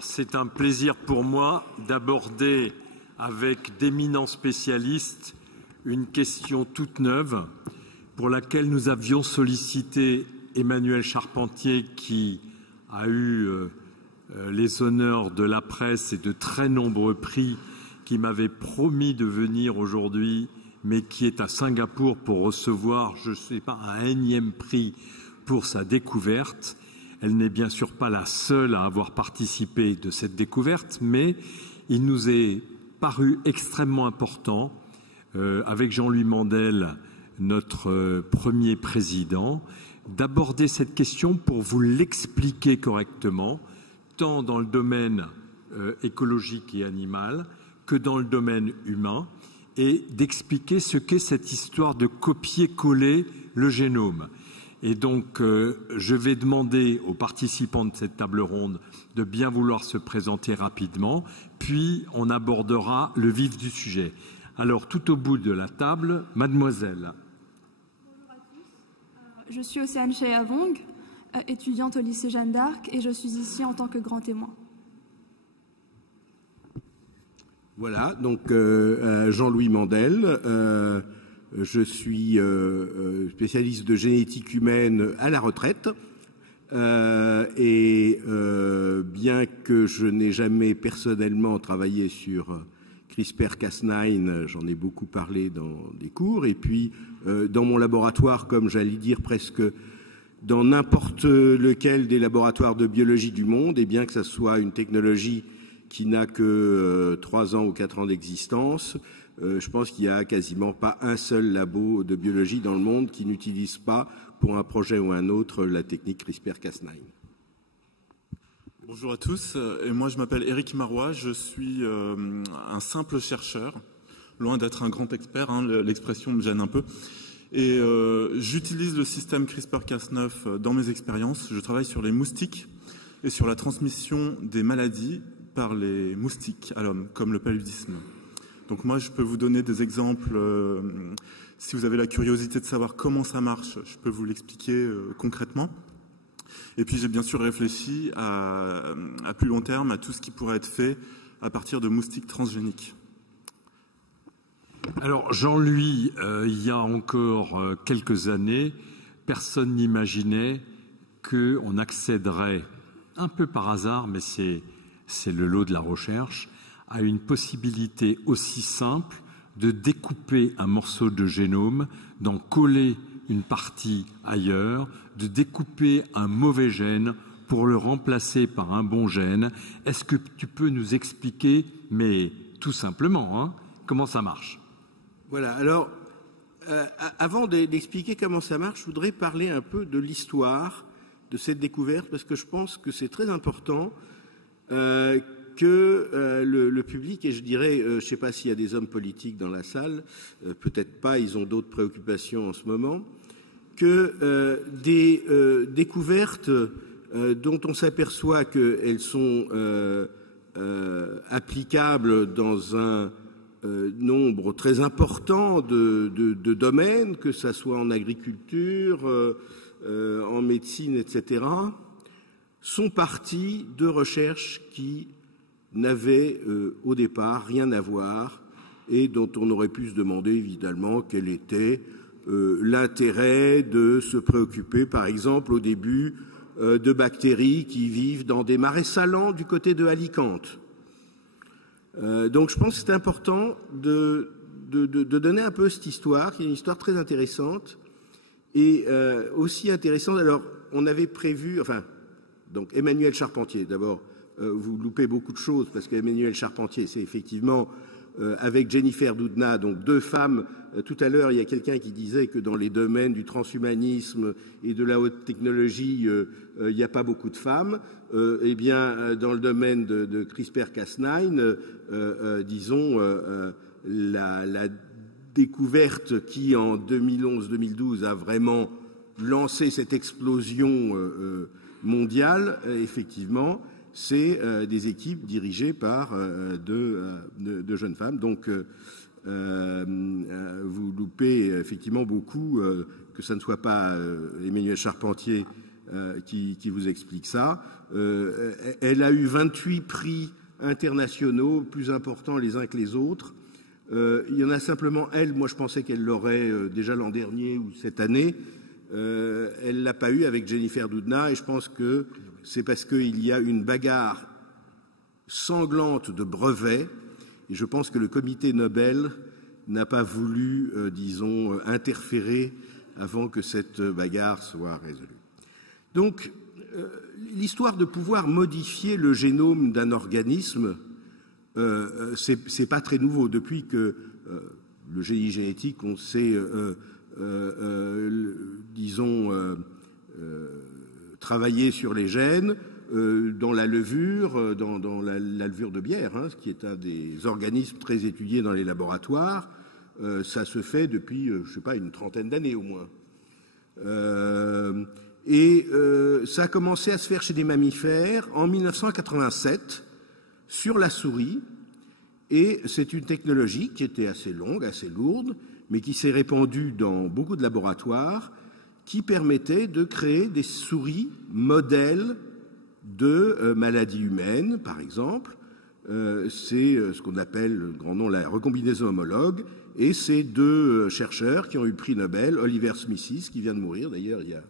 Alors c'est un plaisir pour moi d'aborder avec d'éminents spécialistes une question toute neuve pour laquelle nous avions sollicité Emmanuel Charpentier qui a eu les honneurs de la presse et de très nombreux prix, qui m'avait promis de venir aujourd'hui mais qui est à Singapour pour recevoir, je ne sais pas, un énième prix pour sa découverte. Elle n'est bien sûr pas la seule à avoir participé de cette découverte, mais il nous est paru extrêmement important, avec Jean-Louis Mandel, notre premier président, d'aborder cette question pour vous l'expliquer correctement, tant dans le domaine écologique et animal que dans le domaine humain, et d'expliquer ce qu'est cette histoire de copier-coller le génome. Et donc, je vais demander aux participants de cette table ronde de bien vouloir se présenter rapidement, puis on abordera le vif du sujet. Alors, tout au bout de la table, mademoiselle. Bonjour à tous. Je suis Océane Chayavong, étudiante au lycée Jeanne d'Arc, et je suis ici en tant que grand témoin. Voilà, donc Jean-Louis Mandel, je suis spécialiste de génétique humaine à la retraite et bien que je n'ai jamais personnellement travaillé sur CRISPR-Cas9, j'en ai beaucoup parlé dans des cours et puis dans mon laboratoire, comme j'allais dire presque dans n'importe lequel des laboratoires de biologie du monde, et bien que ça soit une technologie qui n'a que 3 ans ou 4 ans d'existence. Je pense qu'il n'y a quasiment pas un seul labo de biologie dans le monde qui n'utilise pas, pour un projet ou un autre, la technique CRISPR-Cas9. Bonjour à tous, et moi je m'appelle Éric Marois, je suis un simple chercheur, loin d'être un grand expert, hein, l'expression me gêne un peu. Et j'utilise le système CRISPR-Cas9 dans mes expériences. Je travaille sur les moustiques et sur la transmission des maladies par les moustiques à l'homme, comme le paludisme. Donc moi, je peux vous donner des exemples. Si vous avez la curiosité de savoir comment ça marche, je peux vous l'expliquer concrètement. Et puis j'ai bien sûr réfléchi à plus long terme à tout ce qui pourrait être fait à partir de moustiques transgéniques. Alors Jean-Louis, il y a encore quelques années, personne n'imaginait qu'on accéderait, un peu par hasard, mais c'est le lot de la recherche, à une possibilité aussi simple de découper un morceau de génome, d'en coller une partie ailleurs, de découper un mauvais gène pour le remplacer par un bon gène. Est-ce que tu peux nous expliquer, mais tout simplement, hein, comment ça marche? Voilà, alors, avant d'expliquer comment ça marche, je voudrais parler un peu de l'histoire de cette découverte, parce que je pense que c'est très important que le public, et je dirais, je ne sais pas s'il y a des hommes politiques dans la salle, peut-être pas, ils ont d'autres préoccupations en ce moment, que des découvertes dont on s'aperçoit qu'elles sont applicables dans un nombre très important de domaines, que ça soit en agriculture, en médecine, etc., sont partis de recherches qui n'avaient au départ rien à voir et dont on aurait pu se demander évidemment quel était l'intérêt de se préoccuper, par exemple, au début, de bactéries qui vivent dans des marais salants du côté de Alicante. Donc je pense que c'est important de donner un peu cette histoire, qui est une histoire très intéressante et aussi intéressante. Alors, on avait prévu, enfin, donc Emmanuel Charpentier, d'abord, vous loupez beaucoup de choses, parce qu'Emmanuel Charpentier, c'est effectivement, avec Jennifer Doudna, donc 2 femmes. Tout à l'heure, il y a quelqu'un qui disait que dans les domaines du transhumanisme et de la haute technologie, il n'y a pas beaucoup de femmes. Eh bien, dans le domaine de CRISPR-Cas9, disons, la découverte qui, en 2011-2012, a vraiment lancé cette explosion mondiale, effectivement, c'est des équipes dirigées par de jeunes femmes. Donc, vous loupez effectivement beaucoup, que ça ne soit pas Emmanuel Charpentier qui vous explique ça. Elle a eu 28 prix internationaux, plus importants les uns que les autres. Il y en a simplement elle, moi je pensais qu'elle l'aurait déjà l'an dernier ou cette année. Elle l'a pas eu avec Jennifer Doudna, et je pense que c'est parce qu'il y a une bagarre sanglante de brevets, et je pense que le comité Nobel n'a pas voulu, disons, interférer avant que cette bagarre soit résolue. Donc, l'histoire de pouvoir modifier le génome d'un organisme, c'est pas très nouveau. Depuis que le génie génétique, on sait, disons, travailler sur les gènes, dans la levure, dans la levure de bière, hein, ce qui est un des organismes très étudiés dans les laboratoires. Ça se fait depuis, je sais pas, une trentaine d'années au moins. Ça a commencé à se faire chez des mammifères en 1987 sur la souris, et c'est une technologie qui était assez longue, assez lourde, mais qui s'est répandue dans beaucoup de laboratoires, qui permettait de créer des souris modèles de maladies humaines, par exemple. C'est ce qu'on appelle, le grand nom, la recombinaison homologue, et c'est deux chercheurs qui ont eu le prix Nobel, Oliver Smithies, qui vient de mourir d'ailleurs il y a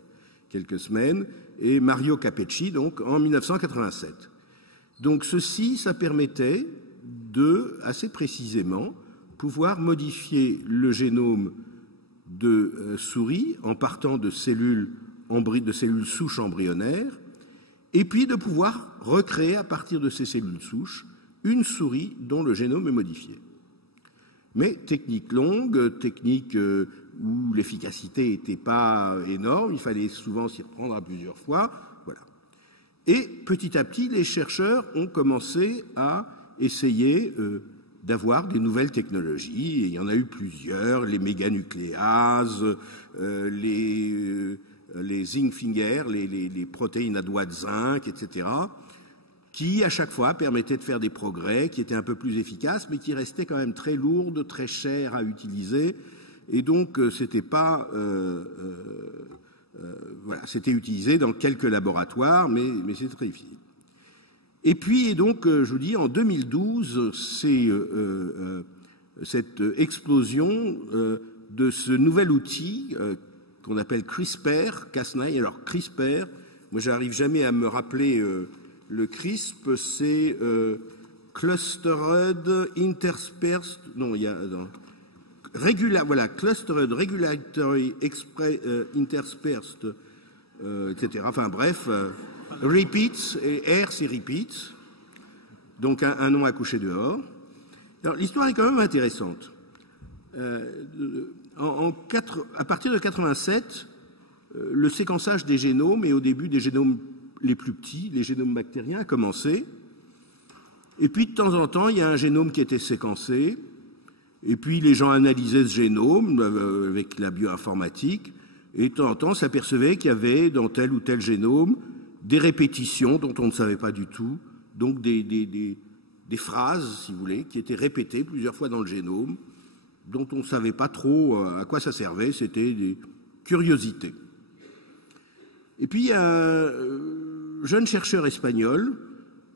quelques semaines, et Mario Capecci, donc en 1987. Donc ceci, ça permettait de, assez précisément, pouvoir modifier le génome de souris en partant de cellules souches embryonnaires, et puis de pouvoir recréer à partir de ces cellules souches une souris dont le génome est modifié. Mais technique longue, technique où l'efficacité n'était pas énorme, il fallait souvent s'y reprendre à plusieurs fois, voilà. Et petit à petit, les chercheurs ont commencé à essayer d'avoir des nouvelles technologies, et il y en a eu plusieurs, les méganucléases, les zinc finger, les protéines à doigts de zinc, etc., qui, à chaque fois, permettaient de faire des progrès, qui étaient un peu plus efficaces, mais qui restaient quand même très lourdes, très chères à utiliser. Et donc, c'était pas... voilà, c'était utilisé dans quelques laboratoires, mais c'était très difficile. Et puis, donc, je vous dis, en 2012, c'est cette explosion de ce nouvel outil qu'on appelle CRISPR-Cas9. Alors, CRISPR, moi, j'arrive jamais à me rappeler... le CRISP, c'est Clustered Interspersed. Non, il y a. Voilà, Clustered Regulatory Interspersed, etc. Enfin bref, Repeats, et R, c'est Repeats. Donc un nom à coucher dehors. Alors l'histoire est quand même intéressante. À partir de 87, le séquençage des génomes, et au début des génomes les plus petits, les génomes bactériens, a commencé. Et puis, de temps en temps, il y a un génome qui était séquencé. Et puis, les gens analysaient ce génome avec la bioinformatique. Et de temps en temps, s'apercevaient qu'il y avait dans tel ou tel génome des répétitions dont on ne savait pas du tout. Donc, des phrases, si vous voulez, qui étaient répétées plusieurs fois dans le génome, dont on ne savait pas trop à quoi ça servait. C'était des curiosités. Et puis, il y a un jeune chercheur espagnol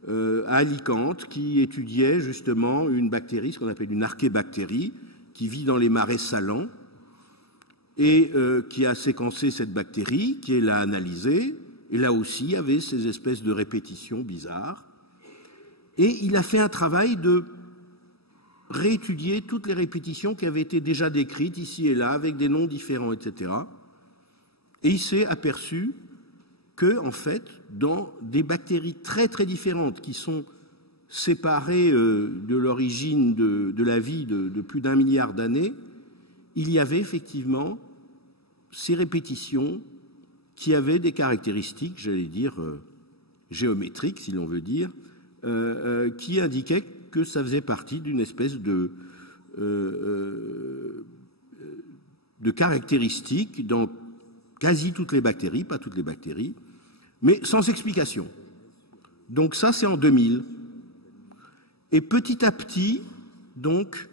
à Alicante qui étudiait justement une bactérie, ce qu'on appelle une archébactérie, qui vit dans les marais salants, et qui a séquencé cette bactérie, qui l'a analysée, et là aussi, il y avait ces espèces de répétitions bizarres. Et il a fait un travail de réétudier toutes les répétitions qui avaient été déjà décrites ici et là, avec des noms différents, etc. Et il s'est aperçu que, en fait, dans des bactéries très très différentes qui sont séparées de l'origine de la vie de plus d'1 milliard d'années, il y avait effectivement ces répétitions qui avaient des caractéristiques, j'allais dire, géométriques, si l'on veut dire, qui indiquaient que ça faisait partie d'une espèce de caractéristiques dans quasi toutes les bactéries, pas toutes les bactéries, mais sans explication. Donc ça, c'est en 2000. Et petit à petit, donc,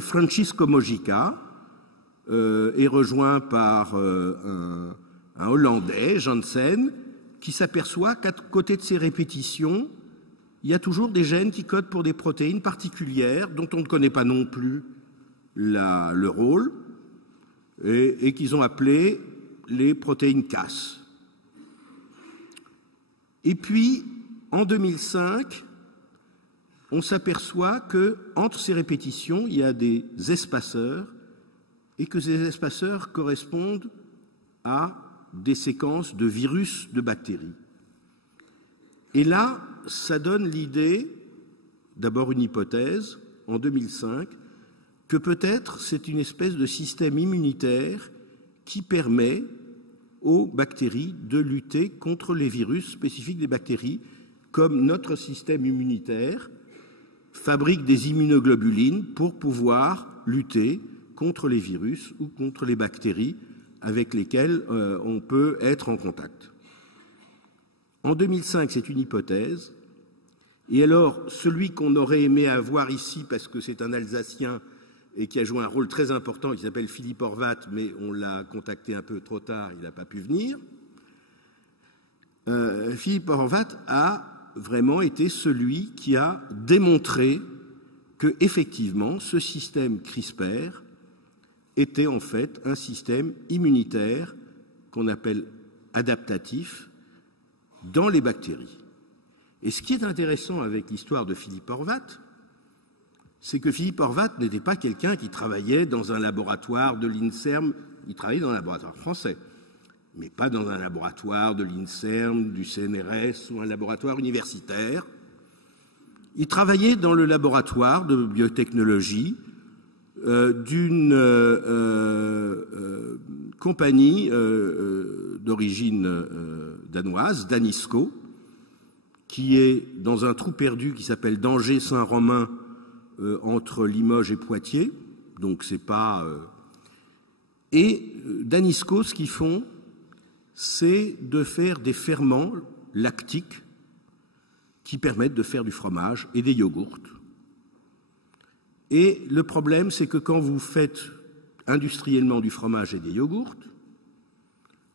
Francisco Mojica est rejoint par un un Hollandais, Janssen, qui s'aperçoit qu'à côté de ces répétitions, il y a toujours des gènes qui codent pour des protéines particulières dont on ne connaît pas non plus le rôle et qu'ils ont appelé les protéines Cas. Et puis, en 2005, on s'aperçoit qu'entre ces répétitions, il y a des espaceurs et que ces espaceurs correspondent à des séquences de virus de bactéries. Et là, ça donne l'idée, d'abord une hypothèse, en 2005, que peut-être c'est une espèce de système immunitaire qui permet aux bactéries de lutter contre les virus spécifiques des bactéries, comme notre système immunitaire fabrique des immunoglobulines pour pouvoir lutter contre les virus ou contre les bactéries avec lesquelles on peut être en contact. En 2005, c'est une hypothèse. Et alors, celui qu'on aurait aimé avoir ici, parce que c'est un Alsacien et qui a joué un rôle très important, qui s'appelle Philippe Horvat, mais on l'a contacté un peu trop tard, il n'a pas pu venir. Philippe Horvat a vraiment été celui qui a démontré que, effectivement, ce système CRISPR était en fait un système immunitaire qu'on appelle adaptatif dans les bactéries. Et ce qui est intéressant avec l'histoire de Philippe Horvat, c'est que Philippe Horvat n'était pas quelqu'un qui travaillait dans un laboratoire de l'INSERM, il travaillait dans un laboratoire français, mais pas dans un laboratoire de l'INSERM, du CNRS ou un laboratoire universitaire. Il travaillait dans le laboratoire de biotechnologie d'une compagnie d'origine danoise, Danisco, qui est dans un trou perdu qui s'appelle d'Angers-Saint-Romain entre Limoges et Poitiers. Donc c'est pas... Et Danisco, ce qu'ils font, c'est de faire des ferments lactiques qui permettent de faire du fromage et des yogourts. Et le problème, c'est que quand vous faites industriellement du fromage et des yogourts,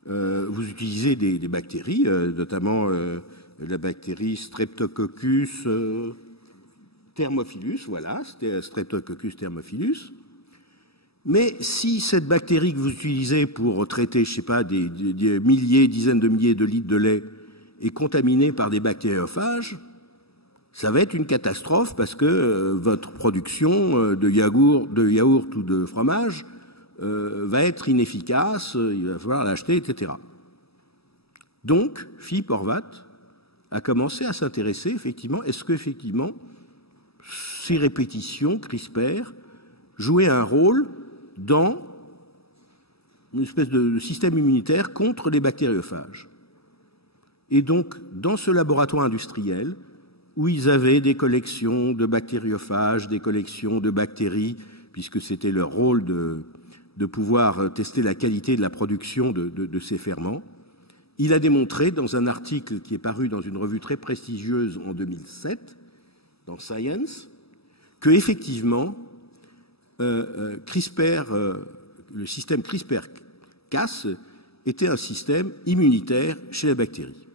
vous utilisez des bactéries, notamment la bactérie Streptococcus thermophilus, voilà, c'était Streptococcus thermophilus. Mais si cette bactérie que vous utilisez pour traiter, je ne sais pas, des milliers, dizaines de milliers de litres de lait est contaminée par des bactériophages, ça va être une catastrophe parce que votre production de yaourt ou de fromage va être inefficace, il va falloir l'acheter, etc. Donc, Philippe Horvat a commencé à s'intéresser, effectivement, est-ce qu'effectivement, ces répétitions CRISPR jouaient un rôle dans une espèce de système immunitaire contre les bactériophages. Et donc, dans ce laboratoire industriel, où ils avaient des collections de bactériophages, des collections de bactéries, puisque c'était leur rôle de pouvoir tester la qualité de la production de ces ferments, il a démontré dans un article qui est paru dans une revue très prestigieuse en 2007, dans Science, que effectivement, CRISPR, le système CRISPR-Cas était un système immunitaire chez la bactérie.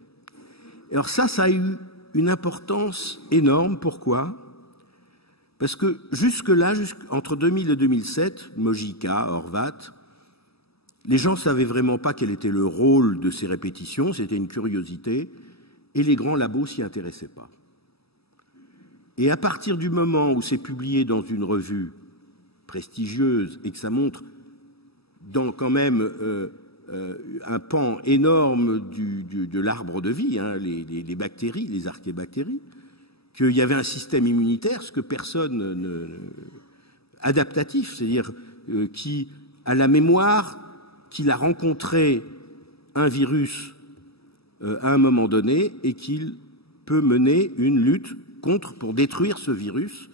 Alors ça a eu une importance énorme. Pourquoi? Parce que jusque-là, entre 2000 et 2007, Mojica, Horvat, les gens ne savaient vraiment pas quel était le rôle de ces répétitions, c'était une curiosité, et les grands labos s'y intéressaient pas. Et à partir du moment où c'est publié dans une revue prestigieuse et que ça montre dans quand même un pan énorme de l'arbre de vie, hein, les bactéries, les archébactéries, qu'il y avait un système immunitaire, ce que personne adaptatif, c'est-à-dire qui a la mémoire qu'il a rencontré un virus à un moment donné et qu'il peut mener une lutte pour détruire ce virus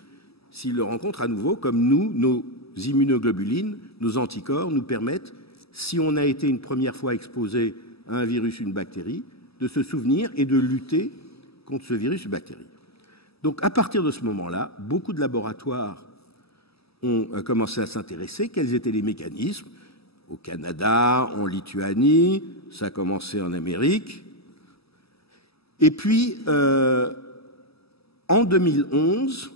s'il le rencontre à nouveau, comme nous, nos immunoglobulines, nos anticorps nous permettent, si on a été une première fois exposé à un virus, une bactérie, de se souvenir et de lutter contre ce virus, une bactérie. Donc à partir de ce moment-là, beaucoup de laboratoires ont commencé à s'intéresser, quels étaient les mécanismes. au Canada, en Lituanie, ça a commencé en Amérique. Et puis, en 2011,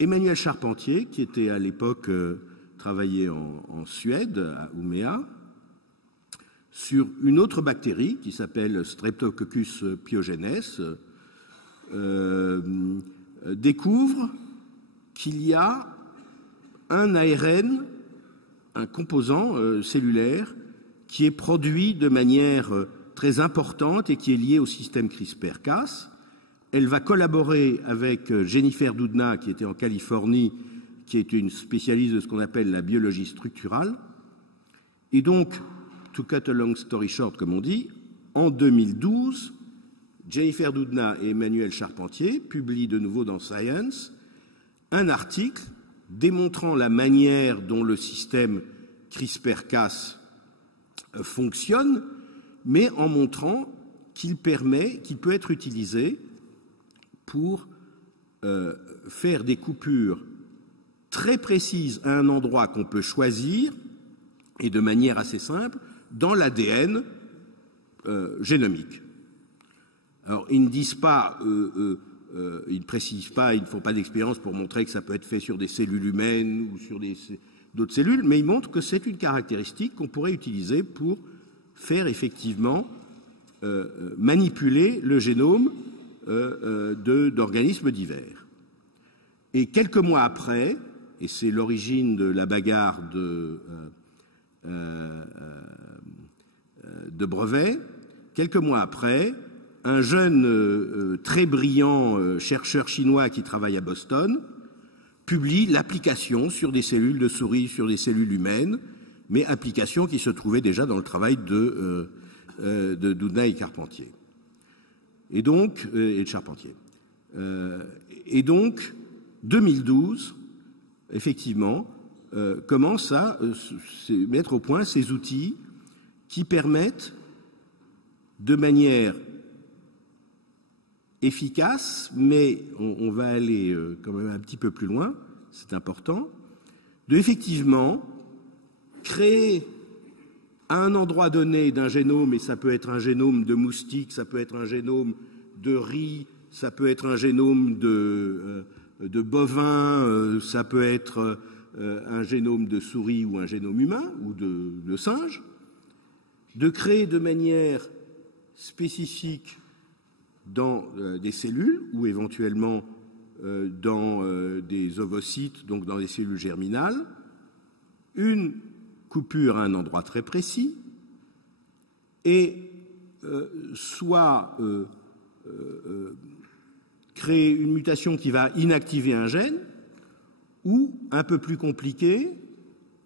Emmanuel Charpentier, qui était à l'époque travaillait en Suède, à Umeå, sur une autre bactérie qui s'appelle Streptococcus pyogenes, découvre qu'il y a un ARN, un composant cellulaire, qui est produit de manière très importante et qui est lié au système CRISPR-Cas. Elle va collaborer avec Jennifer Doudna, qui était en Californie, qui est une spécialiste de ce qu'on appelle la biologie structurale. Et donc, to cut a long story short, comme on dit, en 2012, Jennifer Doudna et Emmanuel Charpentier publient de nouveau dans Science un article démontrant la manière dont le système CRISPR-Cas fonctionne, mais en montrant qu'il peut être utilisé pour faire des coupures très précises à un endroit qu'on peut choisir et de manière assez simple dans l'ADN génomique. Alors, ils ne disent pas, ils ne précisent pas, ils ne font pas d'expérience pour montrer que ça peut être fait sur des cellules humaines ou sur d'autres cellules, mais ils montrent que c'est une caractéristique qu'on pourrait utiliser pour faire effectivement manipuler le génome d'organismes divers. Et quelques mois après, et c'est l'origine de la bagarre de brevet, quelques mois après, un jeune très brillant chercheur chinois qui travaille à Boston publie l'application sur des cellules de souris, sur des cellules humaines, mais application qui se trouvait déjà dans le travail de Doudna et Carpentier. Et donc, et de Charpentier. Et donc, 2012, effectivement, commence à mettre au point ces outils qui permettent de manière efficace, mais on va aller quand même un petit peu plus loin, c'est important, de effectivement créer à un endroit donné d'un génome, et ça peut être un génome de moustique, ça peut être un génome de riz, ça peut être un génome de bovin, ça peut être un génome de souris ou un génome humain ou de singe, de créer de manière spécifique dans des cellules ou éventuellement dans des ovocytes, donc dans des cellules germinales, une coupure à un endroit très précis et soit créer une mutation qui va inactiver un gène ou, un peu plus compliqué,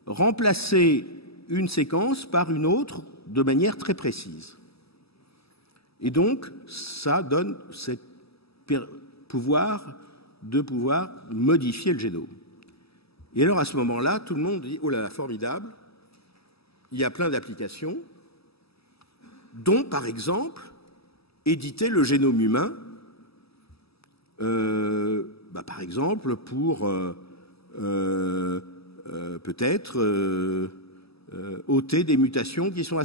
remplacer une séquence par une autre de manière très précise. Et donc, ça donne ce pouvoir de pouvoir modifier le génome. Et alors, à ce moment-là, tout le monde dit « Oh là là, formidable, il y a plein d'applications, dont, par exemple, éditer le génome humain, par exemple, pour peut-être ôter des mutations qui sont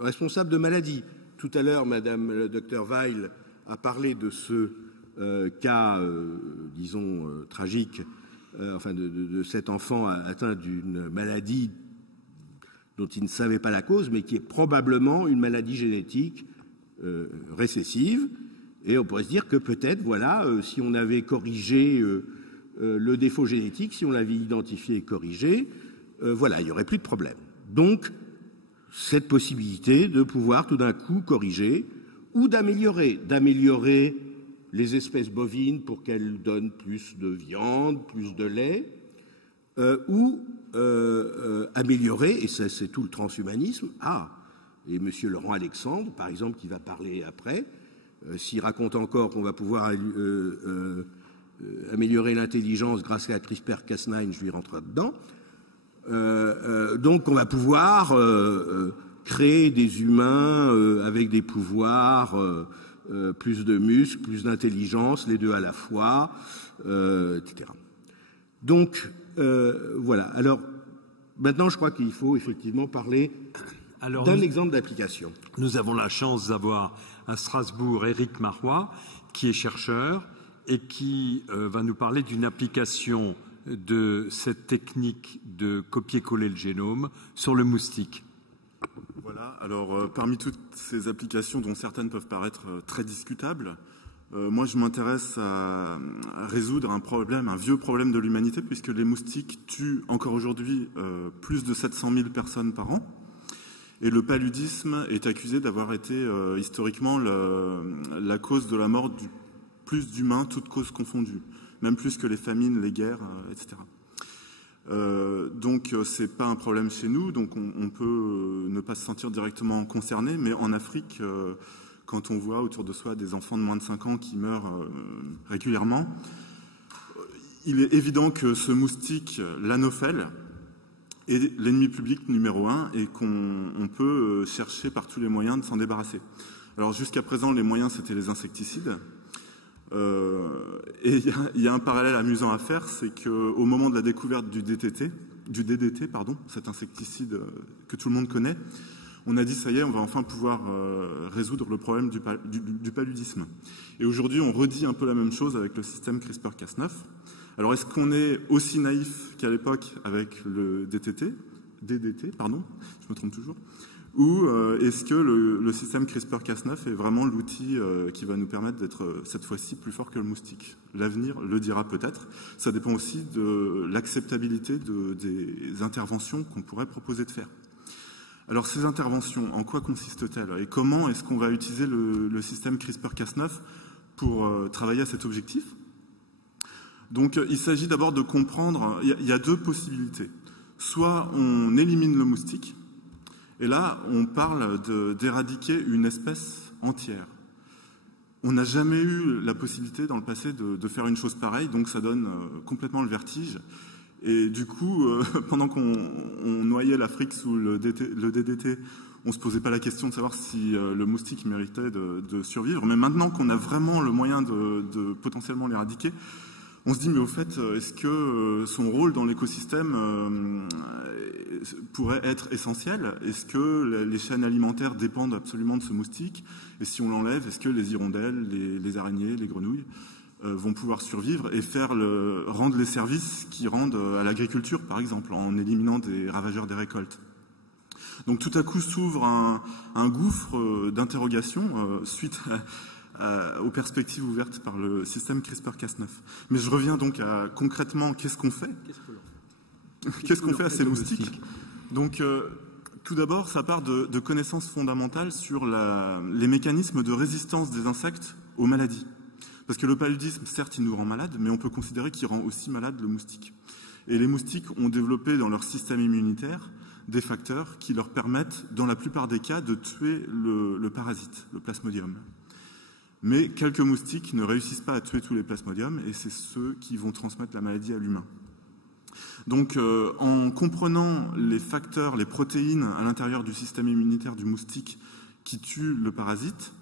responsables de maladies. » Tout à l'heure, Madame le Dr Weil a parlé de ce cas, disons, tragique, de cet enfant atteint d'une maladie dont il ne savait pas la cause, mais qui est probablement une maladie génétique récessive. Et on pourrait se dire que peut-être, voilà, si on avait corrigé le défaut génétique, si on l'avait identifié et corrigé, voilà, il n'y aurait plus de problème. Donc, cette possibilité de pouvoir tout d'un coup corriger ou d'améliorer les espèces bovines pour qu'elles donnent plus de viande, plus de lait, ou améliorer, et ça c'est tout le transhumanisme, et M. Laurent Alexandre, par exemple, qui va parler après, s'il raconte encore qu'on va pouvoir améliorer l'intelligence grâce à CRISPR-Cas9, je lui rentre dedans. Donc on va pouvoir créer des humains avec des pouvoirs, plus de muscles, plus d'intelligence, les deux à la fois, etc. Donc voilà. Alors maintenant, je crois qu'il faut effectivement parler d'un exemple d'application. Nous avons la chance d'avoir à Strasbourg Éric Marois, qui est chercheur et qui va nous parler d'une application de cette technique de copier-coller le génome sur le moustique. Voilà, alors parmi toutes ces applications dont certaines peuvent paraître très discutables, moi je m'intéresse à résoudre un vieux problème de l'humanité, puisque les moustiques tuent encore aujourd'hui plus de 700 000 personnes par an. Et le paludisme est accusé d'avoir été historiquement la cause de la mort du plus d'humains, toutes causes confondues, même plus que les famines, les guerres, etc. Donc c'est pas un problème chez nous, donc on peut ne pas se sentir directement concerné, mais en Afrique, quand on voit autour de soi des enfants de moins de 5 ans qui meurent régulièrement, il est évident que ce moustique, l'anophèle, est l'ennemi public numéro 1 et qu'on peut chercher par tous les moyens de s'en débarrasser. Alors jusqu'à présent, les moyens, c'était les insecticides. Et il y a un parallèle amusant à faire, c'est qu'au moment de la découverte du DDT, cet insecticide que tout le monde connaît, on a dit ça y est, on va enfin pouvoir résoudre le problème du paludisme. Et aujourd'hui, on redit un peu la même chose avec le système CRISPR-Cas9. Alors est-ce qu'on est aussi naïf qu'à l'époque avec le DDT, je me trompe toujours, ou est-ce que le système CRISPR-Cas9 est vraiment l'outil qui va nous permettre d'être cette fois-ci plus fort que le moustique? L'avenir le dira peut-être. Ça dépend aussi de l'acceptabilité des interventions qu'on pourrait proposer de faire. Alors ces interventions, en quoi consistent-elles et comment est-ce qu'on va utiliser le système CRISPR-Cas9 pour travailler à cet objectif? Donc il s'agit d'abord de comprendre, il y a deux possibilités. Soit on élimine le moustique, et là on parle d'éradiquer une espèce entière. On n'a jamais eu la possibilité dans le passé de faire une chose pareille, donc ça donne complètement le vertige. Et du coup, pendant qu'on noyait l'Afrique sous le DDT, on ne se posait pas la question de savoir si le moustique méritait de survivre. Mais maintenant qu'on a vraiment le moyen de potentiellement l'éradiquer, on se dit, mais au fait, est-ce que son rôle dans l'écosystème pourrait être essentiel? Est-ce que les chaînes alimentaires dépendent absolument de ce moustique? Et si on l'enlève, est-ce que les hirondelles, les araignées, les grenouilles vont pouvoir survivre et rendre les services qu'ils rendent à l'agriculture, par exemple, en éliminant des ravageurs des récoltes? Donc tout à coup s'ouvre un gouffre d'interrogation suite aux perspectives ouvertes par le système CRISPR-Cas9. Mais je reviens donc à concrètement, qu'est-ce qu'on fait? Qu'est-ce qu'on fait à ces moustiques? Donc tout d'abord, ça part de connaissances fondamentales sur les mécanismes de résistance des insectes aux maladies. Parce que le paludisme, certes, il nous rend malades, mais on peut considérer qu'il rend aussi malade le moustique. Et les moustiques ont développé dans leur système immunitaire des facteurs qui leur permettent, dans la plupart des cas, de tuer le parasite, le plasmodium. Mais quelques moustiques ne réussissent pas à tuer tous les plasmodiums, et c'est ceux qui vont transmettre la maladie à l'humain. Donc, en comprenant les facteurs, les protéines à l'intérieur du système immunitaire du moustique qui tuent le parasite,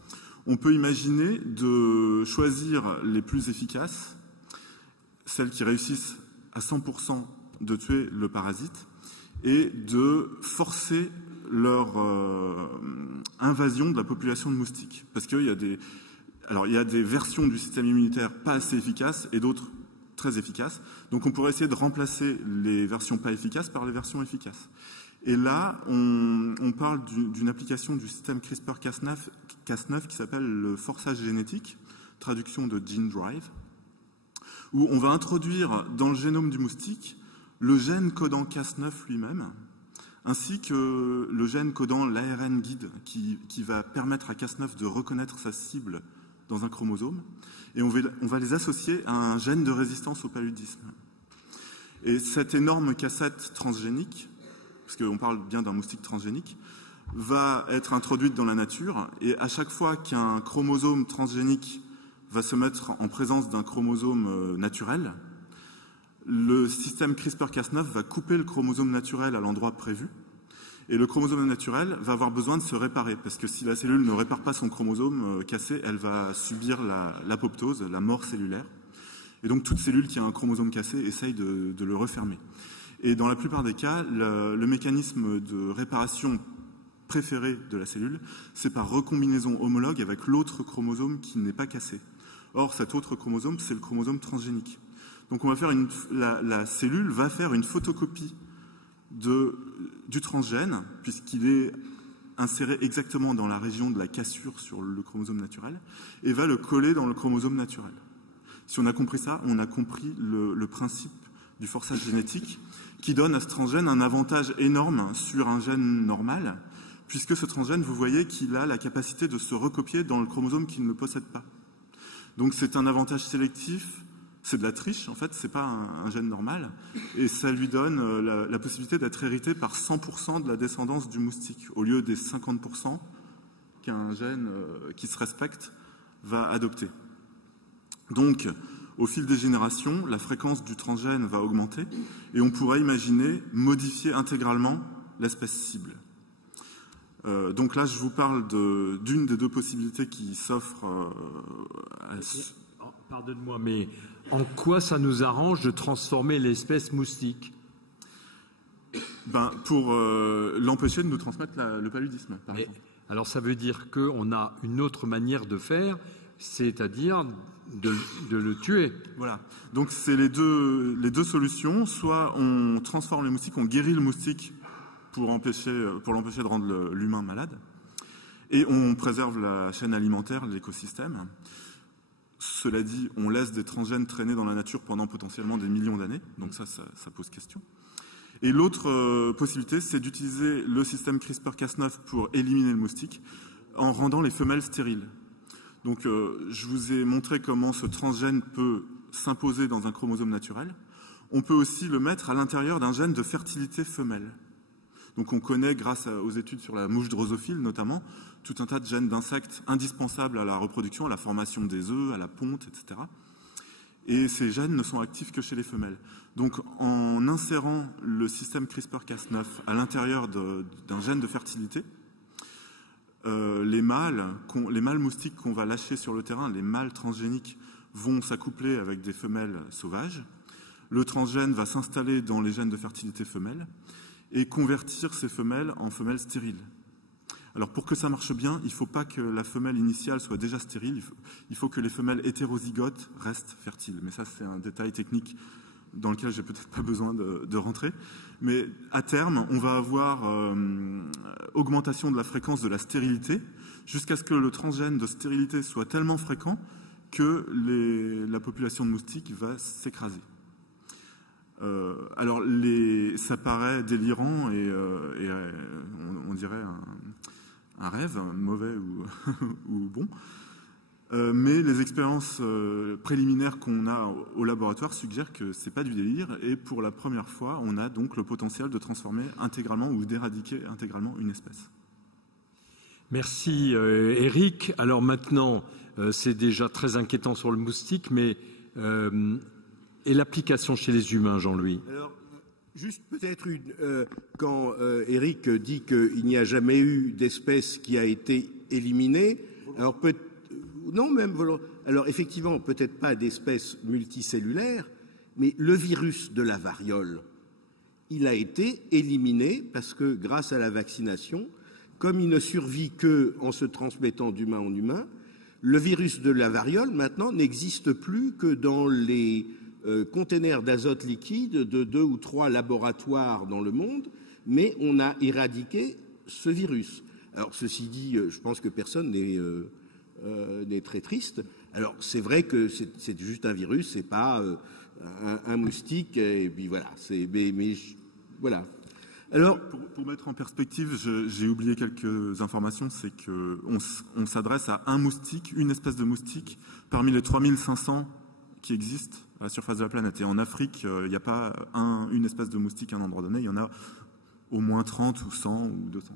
on peut imaginer de choisir les plus efficaces, celles qui réussissent à 100% de tuer le parasite, et de forcer leur invasion de la population de moustiques. Parce qu'il y a des versions du système immunitaire pas assez efficaces et d'autres très efficaces. Donc on pourrait essayer de remplacer les versions pas efficaces par les versions efficaces. Et là, on parle d'une application du système CRISPR-Cas9 qui s'appelle le forçage génétique, traduction de Gene Drive, où on va introduire dans le génome du moustique le gène codant Cas9 lui-même, ainsi que le gène codant l'ARN guide qui va permettre à Cas9 de reconnaître sa cible dans un chromosome, et on va les associer à un gène de résistance au paludisme. Et cette énorme cassette transgénique, parce qu'on parle bien d'un moustique transgénique, va être introduite dans la nature, et à chaque fois qu'un chromosome transgénique va se mettre en présence d'un chromosome naturel, le système CRISPR-Cas9 va couper le chromosome naturel à l'endroit prévu, et le chromosome naturel va avoir besoin de se réparer, parce que si la cellule ne répare pas son chromosome cassé, elle va subir l'apoptose, la mort cellulaire. Et donc toute cellule qui a un chromosome cassé essaye de le refermer. Et dans la plupart des cas, le mécanisme de réparation préféré de la cellule, c'est par recombinaison homologue avec l'autre chromosome qui n'est pas cassé. Or, cet autre chromosome, c'est le chromosome transgénique. Donc la cellule va faire une photocopie du transgène, puisqu'il est inséré exactement dans la région de la cassure sur le chromosome naturel, et va le coller dans le chromosome naturel. Si on a compris ça, on a compris le principe du forçage génétique, qui donne à ce transgène un avantage énorme sur un gène normal, puisque ce transgène, vous voyez qu'il a la capacité de se recopier dans le chromosome qu'il ne possède pas. Donc c'est un avantage sélectif, c'est de la triche en fait, c'est pas un gène normal, et ça lui donne la possibilité d'être hérité par 100% de la descendance du moustique, au lieu des 50% qu'un gène qui se respecte va adopter. Donc, au fil des générations, la fréquence du transgène va augmenter, et on pourrait imaginer modifier intégralement l'espèce cible. Donc là, je vous parle d'une des deux possibilités qui s'offrent Pardonne-moi, mais en quoi ça nous arrange de transformer l'espèce moustique? Pour l'empêcher de nous transmettre le paludisme, par exemple. Alors ça veut dire qu'on a une autre manière de faire, c'est-à-dire de le tuer. Voilà. Donc c'est les deux solutions. Soit on transforme les moustiques, on guérit le moustique pour l'empêcher de rendre l'humain malade, et on préserve la chaîne alimentaire, l'écosystème. Cela dit, on laisse des transgènes traîner dans la nature pendant potentiellement des millions d'années, donc ça pose question. Et l'autre possibilité, c'est d'utiliser le système CRISPR-Cas9 pour éliminer le moustique en rendant les femelles stériles. Donc je vous ai montré comment ce transgène peut s'imposer dans un chromosome naturel. On peut aussi le mettre à l'intérieur d'un gène de fertilité femelle. Donc on connaît, grâce aux études sur la mouche drosophile notamment, tout un tas de gènes d'insectes indispensables à la reproduction, à la formation des œufs, à la ponte, etc. Et ces gènes ne sont actifs que chez les femelles. Donc en insérant le système CRISPR-Cas9 à l'intérieur d'un gène de fertilité, les mâles moustiques qu'on va lâcher sur le terrain, les mâles transgéniques, vont s'accoupler avec des femelles sauvages. Le transgène va s'installer dans les gènes de fertilité femelles et convertir ces femelles en femelles stériles. Alors pour que ça marche bien, il ne faut pas que la femelle initiale soit déjà stérile, il faut que les femelles hétérozygotes restent fertiles. Mais ça, c'est un détail technique dans lequel j'ai peut-être pas besoin de rentrer. Mais à terme, on va avoir augmentation de la fréquence de la stérilité jusqu'à ce que le transgène de stérilité soit tellement fréquent que la population de moustiques va s'écraser. Alors, ça paraît délirant et on dirait un rêve, mauvais ou bon. Mais les expériences préliminaires qu'on a au laboratoire suggèrent que ce n'est pas du délire. Et pour la première fois, on a donc le potentiel de transformer intégralement ou d'éradiquer intégralement une espèce. Merci Eric. Alors maintenant, c'est déjà très inquiétant sur le moustique, mais et l'application chez les humains, Jean-Louis? Alors, juste peut-être quand Eric dit qu'il n'y a jamais eu d'espèce qui a été éliminée, alors alors effectivement, peut-être pas d'espèce multicellulaire, mais le virus de la variole, il a été éliminé parce que grâce à la vaccination, comme il ne survit qu'en se transmettant d'humain en humain, le virus de la variole maintenant n'existe plus que dans les containers d'azote liquide de 2 ou 3 laboratoires dans le monde, mais on a éradiqué ce virus. Alors ceci dit, je pense que personne n'est très triste. Alors c'est vrai que c'est juste un virus, c'est pas un moustique, et puis voilà. Voilà. Alors, pour mettre en perspective, j'ai oublié quelques informations, c'est qu'on s'adresse à un moustique, une espèce de moustique, parmi les 3500 qui existent à la surface de la planète. Et en Afrique, il n'y a pas une espèce de moustique à un endroit donné, il y en a au moins 30 ou 100 ou 200.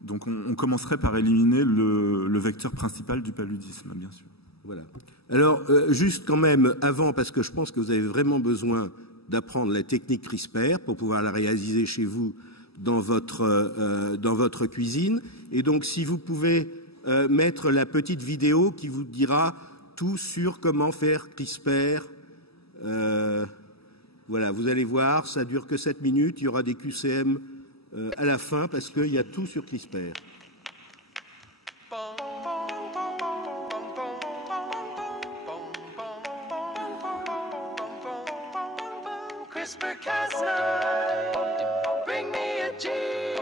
Donc on commencerait par éliminer le vecteur principal du paludisme, bien sûr. Voilà. Alors, juste quand même, avant, parce que je pense que vous avez vraiment besoin d'apprendre la technique CRISPR pour pouvoir la réaliser chez vous dans votre cuisine. Et donc, si vous pouvez mettre la petite vidéo qui vous dira tout sur comment faire CRISPR Voilà, vous allez voir, ça dure que 7 minutes. Il y aura des QCM à la fin parce qu'il y a tout sur CRISPR. CRISPR-Cas9, bring me a gene,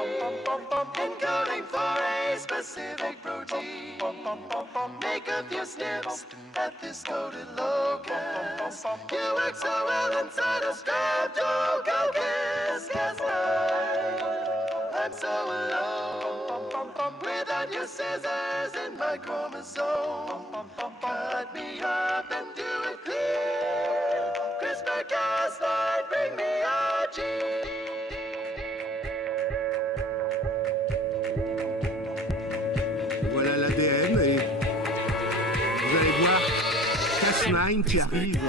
encoding for a specific protein. Make a few snips at this coded locus. You work so well inside a Streptococcus. Cas9, I'm so alone without your scissors in my chromosome. Cut me up and do it clear. CRISPR-Cas9, bring me a gene. Voilà l'ADN et vous allez voir Cas9 qui arrive.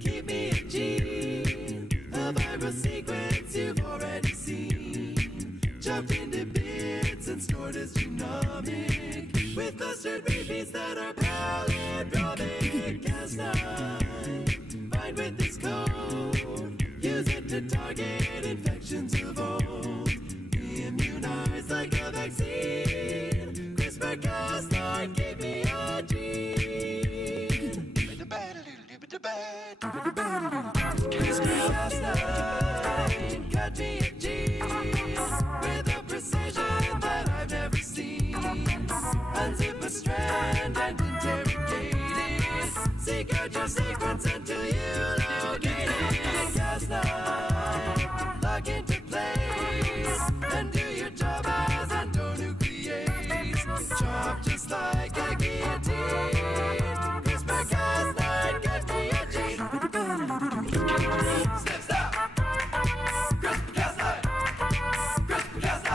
Give me a gene, a virus sequence you've already seen, chopped into bits and stored as genomic, with clustered repeats that are palindromic. Cas9, bind with this code, use it to target infections of old, be immunized like a vaccine. CRISPR-Cas9, give me a gene. CRISPR-Cas9, cut me a gene with a precision that I've never seen. Unzip a strand and interrogate it. Seek out your sequence until you locate it. Cas9, lock into place and do your job as endonuclease. Chop just like a guillotine. CRISPR-Cas9, get me a gene. Snip, snap. CRISPR-Cas9. CRISPR-Cas9.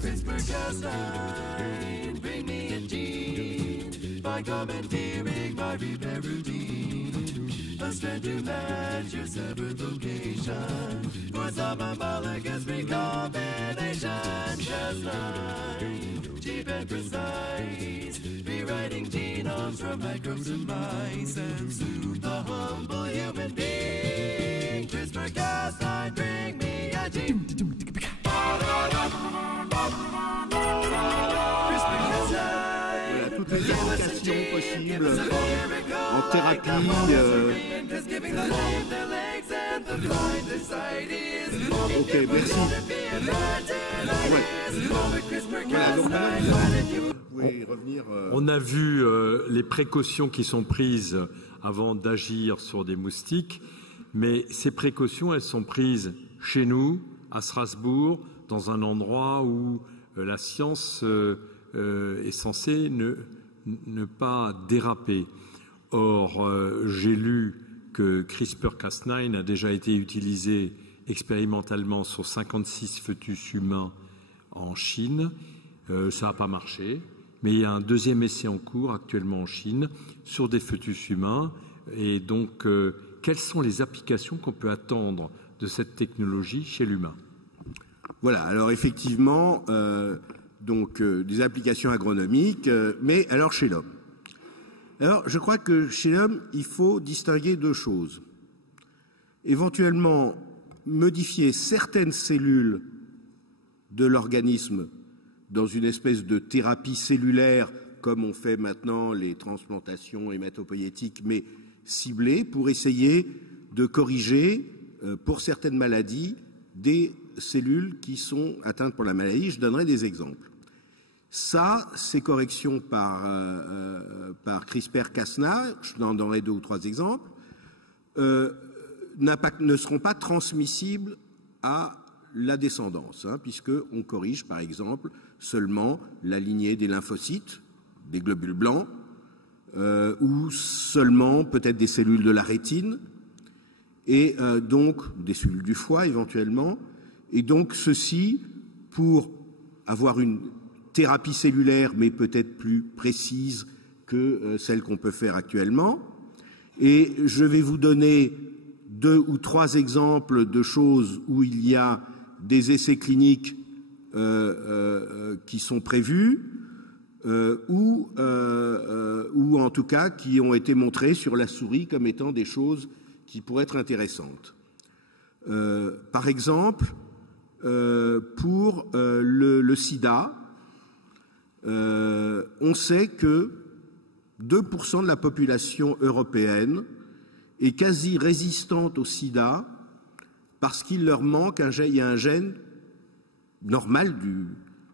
CRISPR-Cas9, bring me a gene by commandeering my repair routine. A strand to match your severed location for some homologous recombination. Cas9, cheap and precise, rewriting genomes from microbes to mice and soothe the humble human being. CRISPR-Cas9, bring me a gene. Voilà, toutes les applications possibles en thérapie. Ok, merci. Ouais. Voilà, donc maintenant, vous pouvez revenir. On a vu les précautions qui sont prises avant d'agir sur des moustiques, mais ces précautions, elles sont prises chez nous, à Strasbourg, dans un endroit où la science est censée ne pas déraper. Or, j'ai lu que CRISPR-Cas9 a déjà été utilisé expérimentalement sur 56 fœtus humains en Chine. Ça n'a pas marché, mais il y a un deuxième essai en cours actuellement en Chine sur des fœtus humains. Et donc, quelles sont les applications qu'on peut attendre de cette technologie chez l'humain? Voilà, alors effectivement, des applications agronomiques, mais alors chez l'homme. Alors, je crois que chez l'homme, il faut distinguer deux choses. Éventuellement, modifier certaines cellules de l'organisme dans une espèce de thérapie cellulaire, comme on fait maintenant les transplantations hématopoïétiques, mais ciblées, pour essayer de corriger, pour certaines maladies, des cellules qui sont atteintes pour la maladie. Je donnerai des exemples. Ça, ces corrections par CRISPR-Cas9, je n'en donnerai 2 ou 3 exemples, ne seront pas transmissibles à la descendance, puisqu'on corrige par exemple seulement la lignée des lymphocytes, des globules blancs, ou seulement peut-être des cellules de la rétine, et donc des cellules du foie éventuellement, et donc ceci pour avoir une thérapie cellulaire mais peut-être plus précise que celle qu'on peut faire actuellement. Et je vais vous donner 2 ou 3 exemples de choses où il y a des essais cliniques qui sont prévus. ou en tout cas qui ont été montrées sur la souris comme étant des choses qui pourraient être intéressantes. Par exemple, pour le sida, on sait que 2% de la population européenne est quasi résistante au sida parce qu'il leur manque il y a un gène normal de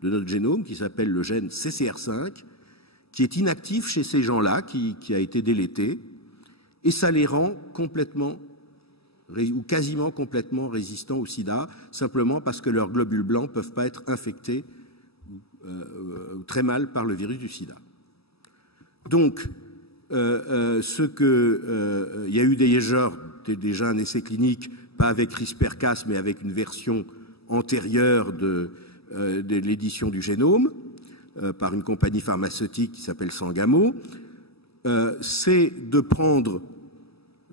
notre génome qui s'appelle le gène CCR5 qui est inactif chez ces gens-là, qui a été délété, et ça les rend complètement ou quasiment complètement résistants au sida, simplement parce que leurs globules blancs ne peuvent pas être infectés très mal par le virus du sida. Donc, il y a eu déjà un essai clinique, pas avec CRISPR-Cas, mais avec une version antérieure de l'édition du génome, par une compagnie pharmaceutique qui s'appelle Sangamo, c'est de prendre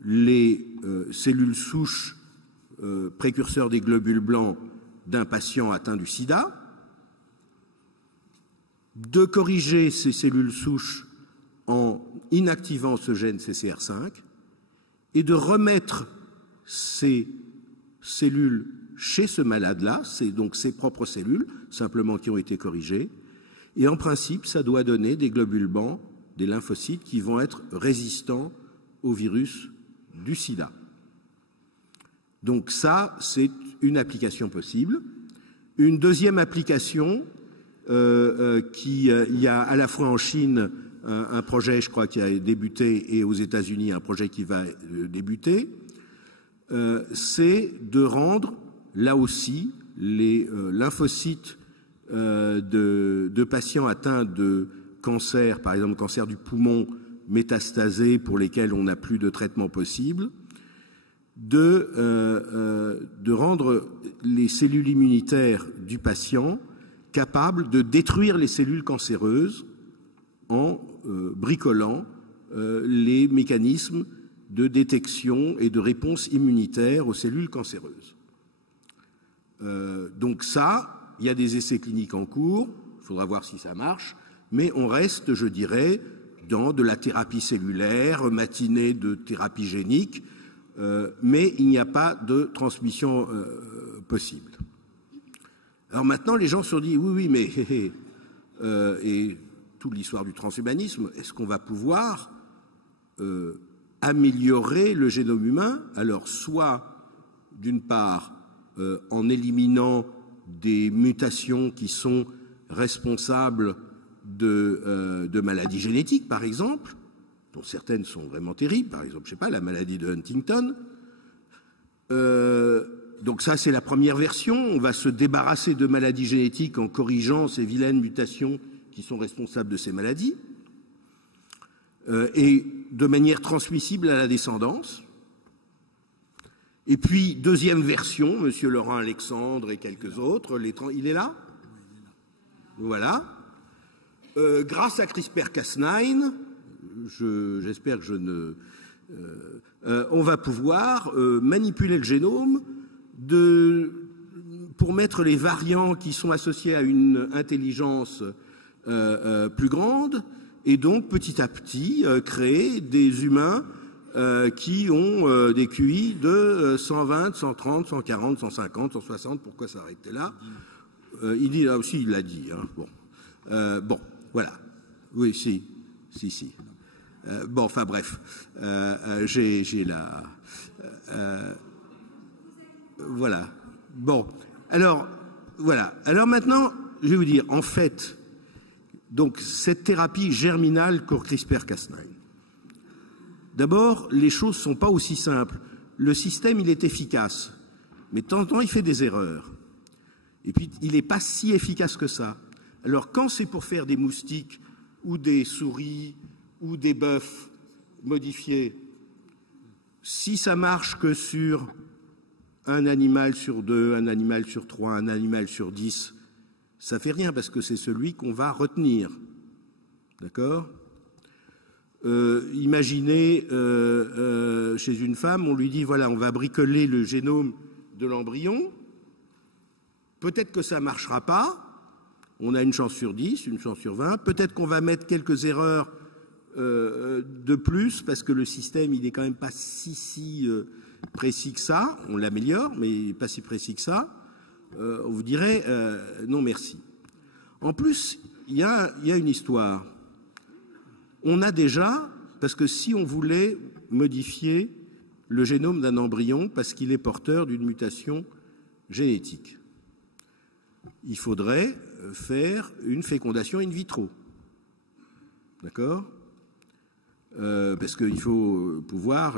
les cellules souches précurseurs des globules blancs d'un patient atteint du sida, de corriger ces cellules souches en inactivant ce gène CCR5 et de remettre ces cellules chez ce malade-là, c'est donc ses propres cellules, simplement qui ont été corrigées, et en principe, ça doit donner des globules blancs, des lymphocytes qui vont être résistants au virus du sida. Donc ça, c'est une application possible. Une deuxième application, il y a à la fois en Chine un projet, je crois, qui a débuté, et aux États-Unis un projet qui va débuter, c'est de rendre, là aussi, les lymphocytes de patients atteints de cancer, par exemple cancer du poumon métastasé pour lesquels on n'a plus de traitement possible, de rendre les cellules immunitaires du patient capables de détruire les cellules cancéreuses en bricolant les mécanismes de détection et de réponse immunitaire aux cellules cancéreuses. Donc ça, il y a des essais cliniques en cours, il faudra voir si ça marche, mais on reste, je dirais, dans de la thérapie cellulaire, matinée de thérapie génique, mais il n'y a pas de transmission possible. Alors maintenant, les gens se sont dit, oui, mais et toute l'histoire du transhumanisme, est-ce qu'on va pouvoir améliorer le génome humain? Alors, soit, d'une part, en éliminant des mutations qui sont responsables de maladies génétiques, par exemple, dont certaines sont vraiment terribles, par exemple, je ne sais pas, la maladie de Huntington. Donc ça, c'est la première version. On va se débarrasser de maladies génétiques en corrigeant ces vilaines mutations qui sont responsables de ces maladies, et de manière transmissible à la descendance. Et puis, deuxième version, M. Laurent Alexandre et quelques autres, il est là? Voilà. Grâce à CRISPR-Cas9, j'espère que je ne... on va pouvoir manipuler le génome pour mettre les variants qui sont associés à une intelligence plus grande, et donc petit à petit créer des humains qui ont des QI de 120, 130, 140, 150, 160. Pourquoi s'arrêter là? Il dit là aussi, il l'a dit. Hein. Bon, voilà. Oui, si. Bon, enfin bref, j'ai la... voilà. Bon, alors, voilà. Alors maintenant, je vais vous dire, en fait, donc cette thérapie germinale CRISPR-Cas9, d'abord, les choses ne sont pas aussi simples. Le système, il est efficace, mais de temps en temps, il fait des erreurs. Et puis, il n'est pas si efficace que ça. Alors, quand c'est pour faire des moustiques ou des souris ou des bœufs modifiés, si ça marche que sur un animal sur 2, un animal sur 3, un animal sur 10, ça fait rien parce que c'est celui qu'on va retenir. D'accord? Imaginez chez une femme, on lui dit voilà, on va bricoler le génome de l'embryon. Peut-être que ça ne marchera pas, On a une chance sur 10, une chance sur 20. Peut-être qu'on va mettre quelques erreurs de plus, parce que le système, il n'est quand même pas si précis que ça. On l'améliore, mais pas si précis que ça. On vous dirait non merci. En plus, il y a une histoire. On a déjà, parce que si on voulait modifier le génome d'un embryon parce qu'il est porteur d'une mutation génétique, il faudrait faire une fécondation in vitro. D'accord ? Parce qu'il faut pouvoir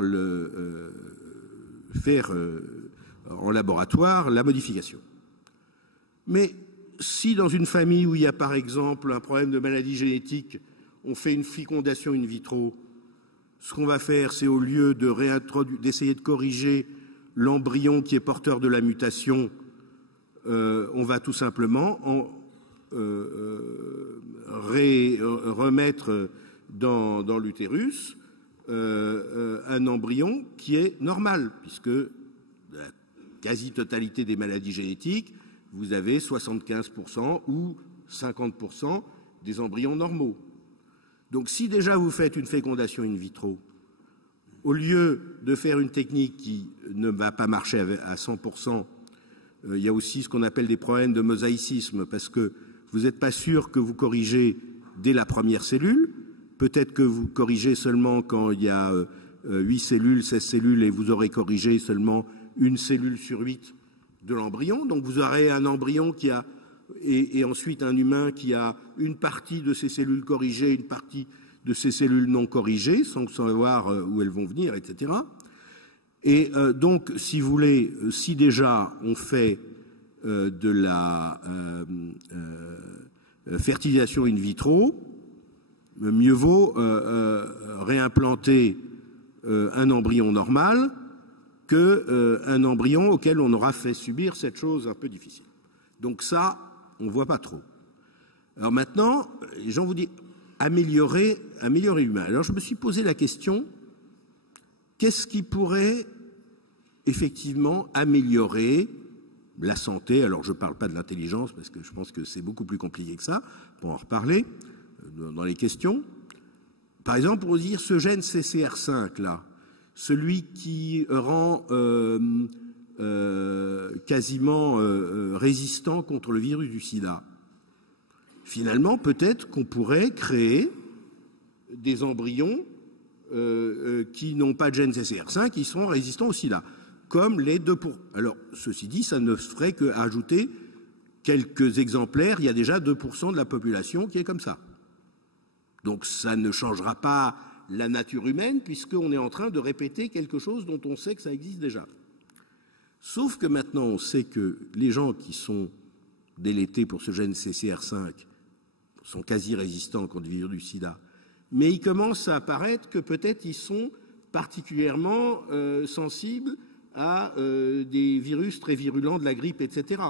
faire en laboratoire la modification. Mais si dans une famille où il y a par exemple un problème de maladie génétique, on fait une fécondation in vitro, ce qu'on va faire, c'est au lieu d'essayer de corriger l'embryon qui est porteur de la mutation, on va tout simplement remettre dans l'utérus un embryon qui est normal, puisque la quasi-totalité des maladies génétiques, vous avez 75% ou 50% des embryons normaux. Donc si déjà vous faites une fécondation in vitro, au lieu de faire une technique qui ne va pas marcher à 100%, il y a aussi ce qu'on appelle des problèmes de mosaïcisme, parce que vous n'êtes pas sûr que vous corrigez dès la première cellule. Peut-être que vous corrigez seulement quand il y a 8 cellules, 16 cellules, et vous aurez corrigé seulement une cellule sur 8 de l'embryon. Donc vous aurez un embryon qui a, et ensuite un humain qui a une partie de ses cellules corrigées, une partie de ses cellules non corrigées, sans savoir où elles vont venir, etc. Et donc, si vous voulez, si déjà on fait de la fertilisation in vitro, mieux vaut réimplanter un embryon normal qu'un embryon auquel on aura fait subir cette chose un peu difficile. Donc ça, on ne voit pas trop. Alors maintenant, les gens vous disent améliorer l'humain. Alors je me suis posé la question, qu'est-ce qui pourrait effectivement améliorer la santé? Alors je ne parle pas de l'intelligence, parce que je pense que c'est beaucoup plus compliqué que ça, pour en reparler dans les questions. Par exemple, pour dire ce gène CCR5 là, celui qui rend quasiment résistant contre le virus du sida, finalement peut-être qu'on pourrait créer des embryons qui n'ont pas de gène CCR5, qui sont résistants au sida, comme les 2%. Alors ceci dit, ça ne ferait qu'ajouter quelques exemplaires. Il y a déjà 2% de la population qui est comme ça. Donc ça ne changera pas la nature humaine, puisqu'on est en train de répéter quelque chose dont on sait que ça existe déjà. Sauf que maintenant, on sait que les gens qui sont délétés pour ce gène CCR5 sont quasi résistants contre le virus du sida. Mais il commence à apparaître que peut-être ils sont particulièrement sensibles à des virus très virulents de la grippe, etc.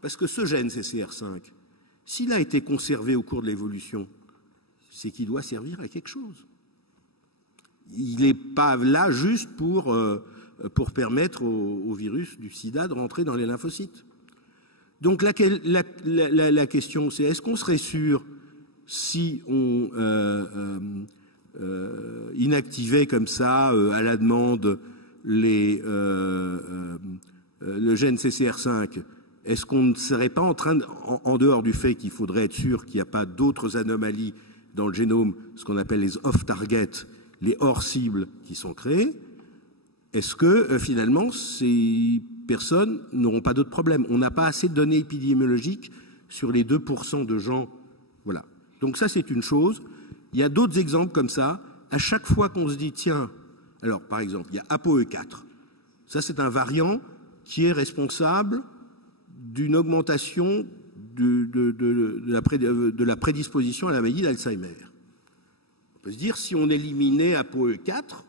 Parce que ce gène CCR5, s'il a été conservé au cours de l'évolution, c'est qu'il doit servir à quelque chose. Il n'est pas là juste pour permettre au virus du sida de rentrer dans les lymphocytes. Donc la question, c'est est-ce qu'on serait sûr, si on inactivait comme ça, à la demande, le gène CCR5, est-ce qu'on ne serait pas en train, en dehors du fait qu'il faudrait être sûr qu'il n'y a pas d'autres anomalies dans le génome, ce qu'on appelle les off-target, les hors-cibles qui sont créés, est-ce que finalement ces personnes n'auront pas d'autres problèmes? On n'a pas assez de données épidémiologiques sur les 2% de gens. Voilà. Donc ça, c'est une chose. Il y a d'autres exemples comme ça. À chaque fois qu'on se dit, tiens, alors par exemple, il y a ApoE4. Ça, c'est un variant qui est responsable d'une augmentation de la prédisposition à la maladie d'Alzheimer. On peut se dire, si on éliminait ApoE4,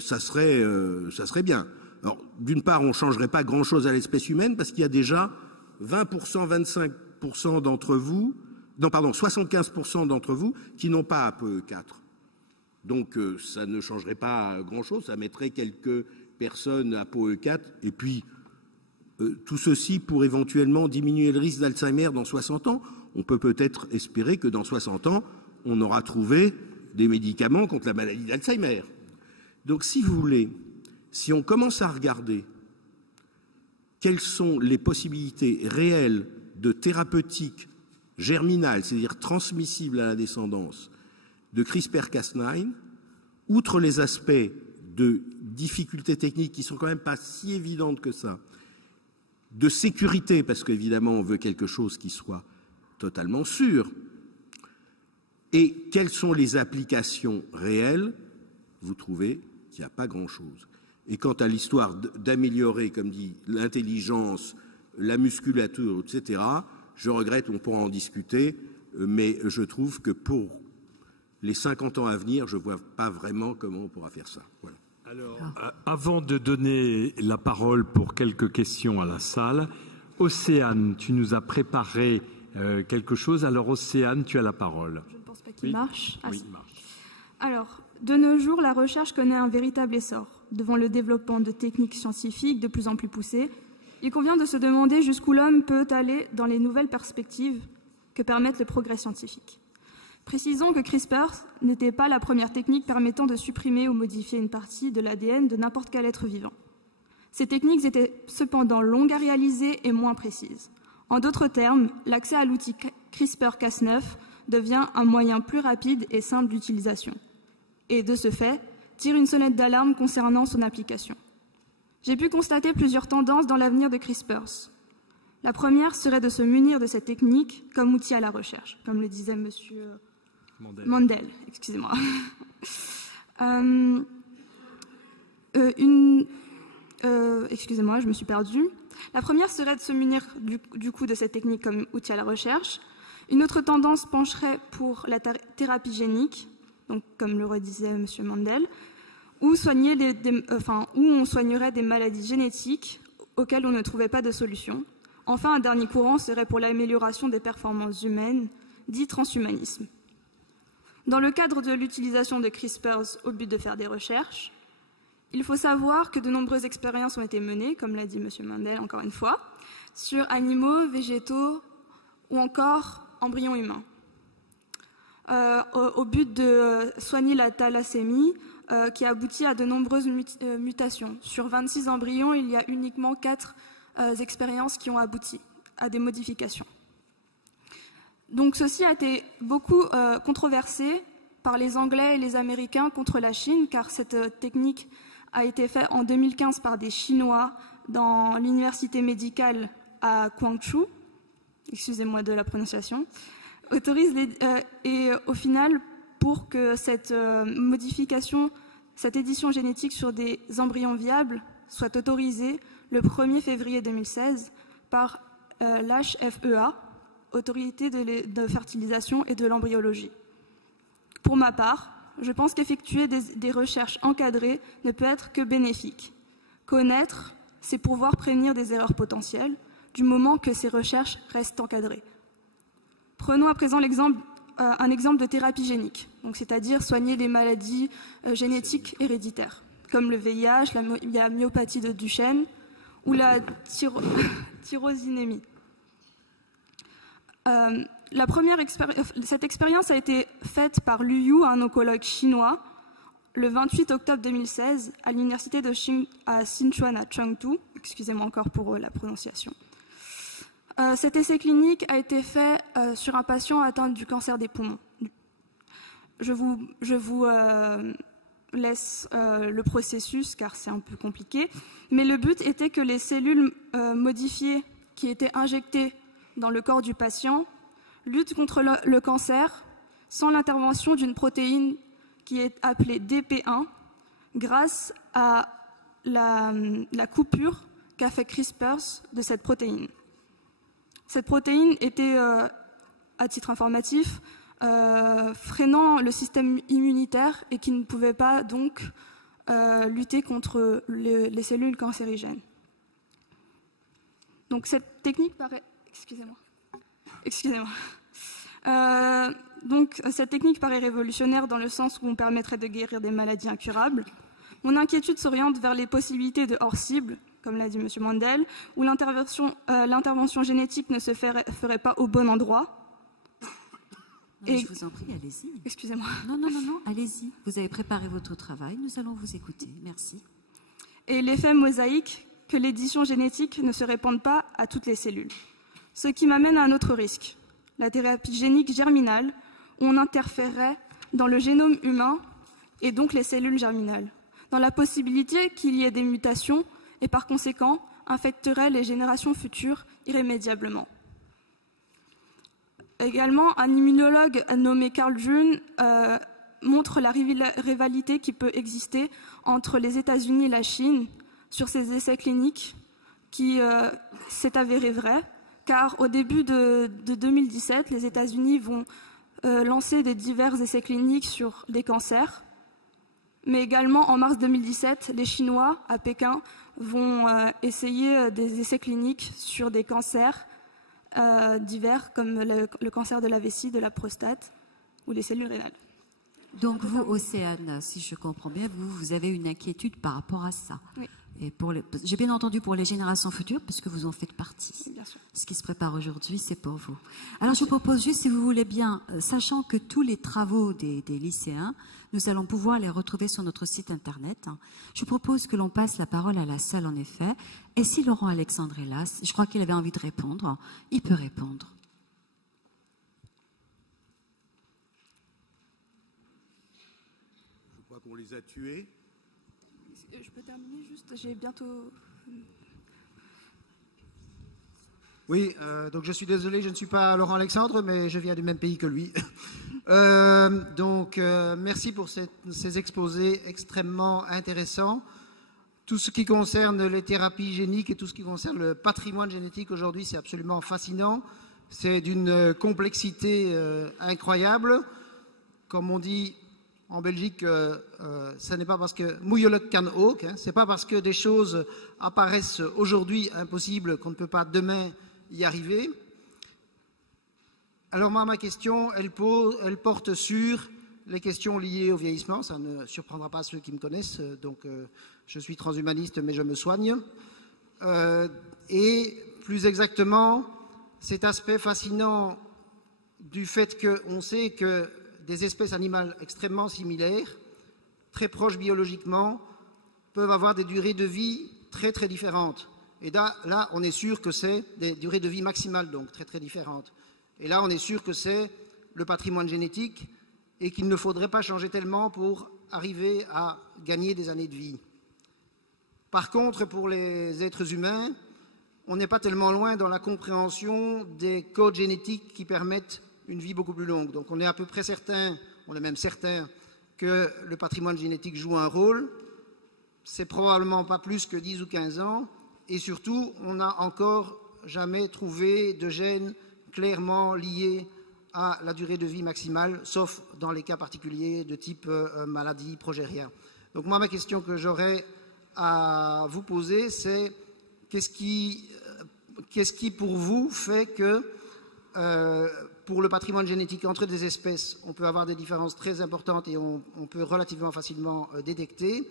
ça serait bien. Alors, d'une part, on ne changerait pas grand-chose à l'espèce humaine, parce qu'il y a déjà 20%, 25% d'entre vous, non, pardon, 75% d'entre vous qui n'ont pas ApoE4. Donc, ça ne changerait pas grand-chose, ça mettrait quelques personnes ApoE4, et puis, Tout ceci pour éventuellement diminuer le risque d'Alzheimer dans 60 ans. On peut peut-être espérer que dans 60 ans, on aura trouvé des médicaments contre la maladie d'Alzheimer. Donc, si vous voulez, si on commence à regarder quelles sont les possibilités réelles de thérapeutique germinale, c'est-à-dire transmissible à la descendance, de CRISPR-Cas9, outre les aspects de difficultés techniques qui sont quand même pas si évidentes que ça, de sécurité, parce qu'évidemment on veut quelque chose qui soit totalement sûr, et quelles sont les applications réelles, vous trouvez qu'il n'y a pas grand-chose. Et quant à l'histoire d'améliorer, comme dit, l'intelligence, la musculature, etc., je regrette, on pourra en discuter, mais je trouve que pour les 50 ans à venir, je ne vois pas vraiment comment on pourra faire ça. Voilà. Alors, avant de donner la parole pour quelques questions à la salle, Océane, tu nous as préparé quelque chose. Alors, Océane, tu as la parole. Je ne pense pas qu'il marche. Oui, si. il marche. Alors, de nos jours, la recherche connaît un véritable essor. Devant le développement de techniques scientifiques de plus en plus poussées, il convient de se demander jusqu'où l'homme peut aller dans les nouvelles perspectives que permettent le progrès scientifique. Précisons que CRISPR n'était pas la première technique permettant de supprimer ou modifier une partie de l'ADN de n'importe quel être vivant. Ces techniques étaient cependant longues à réaliser et moins précises. En d'autres termes, l'accès à l'outil CRISPR-Cas9 devient un moyen plus rapide et simple d'utilisation. Et de ce fait, tire une sonnette d'alarme concernant son application. J'ai pu constater plusieurs tendances dans l'avenir de CRISPR. La première serait de se munir de cette technique comme outil à la recherche, comme le disait monsieur Mandel, excusez-moi. Excusez-moi, je me suis perdue. La première serait de se munir du coup de cette technique comme outil à la recherche. Une autre tendance pencherait pour la thérapie génique, donc comme le redisait monsieur Mandel, où on soignerait des maladies génétiques auxquelles on ne trouvait pas de solution. Enfin, un dernier courant serait pour l'amélioration des performances humaines, dit transhumanisme. Dans le cadre de l'utilisation de CRISPR au but de faire des recherches, il faut savoir que de nombreuses expériences ont été menées, comme l'a dit M. Mandel encore une fois, sur animaux, végétaux ou encore embryons humains, au but de soigner la thalassémie, qui aboutit à de nombreuses mutations. Sur 26 embryons, il y a uniquement 4 expériences qui ont abouti à des modifications. Donc ceci a été beaucoup controversé par les Anglais et les Américains contre la Chine, car cette technique a été faite en 2015 par des Chinois dans l'université médicale à Guangzhou, excusez-moi de la prononciation, et au final, pour que cette modification, cette édition génétique sur des embryons viables soit autorisée le 1er février 2016 par l'HFEA, Autorité de fertilisation et de l'embryologie. Pour ma part, je pense qu'effectuer des recherches encadrées ne peut être que bénéfique. Connaître, c'est pouvoir prévenir des erreurs potentielles, du moment que ces recherches restent encadrées. Prenons à présent un exemple de thérapie génique, c'est-à-dire soigner des maladies génétiques héréditaires, comme le VIH, la myopathie de Duchenne ou la tyrosinémie. Cette expérience a été faite par Lu Yu, un oncologue chinois, le 28 octobre 2016 à l'université de Sichuan à Chengdu. Excusez-moi encore pour la prononciation. Cet essai clinique a été fait sur un patient atteint du cancer des poumons. Je vous laisse le processus car c'est un peu compliqué, mais le but était que les cellules modifiées qui étaient injectées dans le corps du patient luttent contre le cancer sans l'intervention d'une protéine qui est appelée DP1 grâce à la coupure qu'a fait CRISPR de cette protéine. Cette protéine était, à titre informatif, freinant le système immunitaire et qui ne pouvait pas donc lutter contre les cellules cancérigènes. Donc cette technique paraît... Excusez-moi. Donc cette technique paraît révolutionnaire dans le sens où on permettrait de guérir des maladies incurables. Mon inquiétude s'oriente vers les possibilités de hors-cible, comme l'a dit M. Mandel, où l'intervention génétique ne se ferait pas au bon endroit. Non, je vous en prie, allez-y. Excusez-moi. Non, allez-y. Vous avez préparé votre travail, nous allons vous écouter. Merci. Et l'effet mosaïque, que l'édition génétique ne se répande pas à toutes les cellules. Ce qui m'amène à un autre risque, la thérapie génique germinale, où on interférerait dans le génome humain et donc les cellules germinales, dans la possibilité qu'il y ait des mutations et par conséquent infecterait les générations futures irrémédiablement. Également, un immunologue nommé Carl June montre la rivalité qui peut exister entre les États-Unis et la Chine sur ces essais cliniques qui s'est avéré vrai, car au début de 2017, les États-Unis vont lancer des divers essais cliniques sur des cancers, mais également en mars 2017, les Chinois à Pékin vont essayer des essais cliniques sur des cancers divers comme le cancer de la vessie, de la prostate ou les cellules rénales. Donc vous, Océane, si je comprends bien, vous avez une inquiétude par rapport à ça. Oui. Et j'ai bien entendu pour les générations futures, parce que vous en faites partie. Bien sûr. Ce qui se prépare aujourd'hui, c'est pour vous. Alors je vous propose juste, si vous voulez bien, sachant que tous les travaux des lycéens, nous allons pouvoir les retrouver sur notre site internet. Je vous propose que l'on passe la parole à la salle, en effet. Et si Laurent Alexandre est là, je crois qu'il avait envie de répondre, il peut répondre. Je crois qu'on les a tués. Je peux terminer juste, j'ai bientôt... Oui, donc je suis désolé, je ne suis pas Laurent Alexandre, mais je viens du même pays que lui. Merci pour ces exposés extrêmement intéressants. Tout ce qui concerne les thérapies géniques et tout ce qui concerne le patrimoine génétique aujourd'hui, c'est absolument fascinant. C'est d'une complexité incroyable. Comme on dit en Belgique, ça n'est pas parce que moeilijk kan ook, c'est pas parce que des choses apparaissent aujourd'hui impossibles qu'on ne peut pas demain y arriver. Alors moi, ma question, elle porte sur les questions liées au vieillissement. Ça ne surprendra pas ceux qui me connaissent. Donc, je suis transhumaniste, mais je me soigne. Et plus exactement, cet aspect fascinant du fait qu'on sait que des espèces animales extrêmement similaires, très proches biologiquement, peuvent avoir des durées de vie très très différentes. Et là, on est sûr que c'est des durées de vie maximales, donc très très différentes. Et là, on est sûr que c'est le patrimoine génétique et qu'il ne faudrait pas changer tellement pour arriver à gagner des années de vie. Par contre, pour les êtres humains, on n'est pas tellement loin dans la compréhension des codes génétiques qui permettent une vie beaucoup plus longue. Donc on est à peu près certain, on est même certain que le patrimoine génétique joue un rôle. C'est probablement pas plus que 10 ou 15 ans. Et surtout, on n'a encore jamais trouvé de gènes clairement liés à la durée de vie maximale, sauf dans les cas particuliers de type maladie progérien. Donc moi, ma question que j'aurais à vous poser, c'est qu'est-ce qui pour vous fait que pour le patrimoine génétique entre des espèces, on peut avoir des différences très importantes et on peut relativement facilement détecter,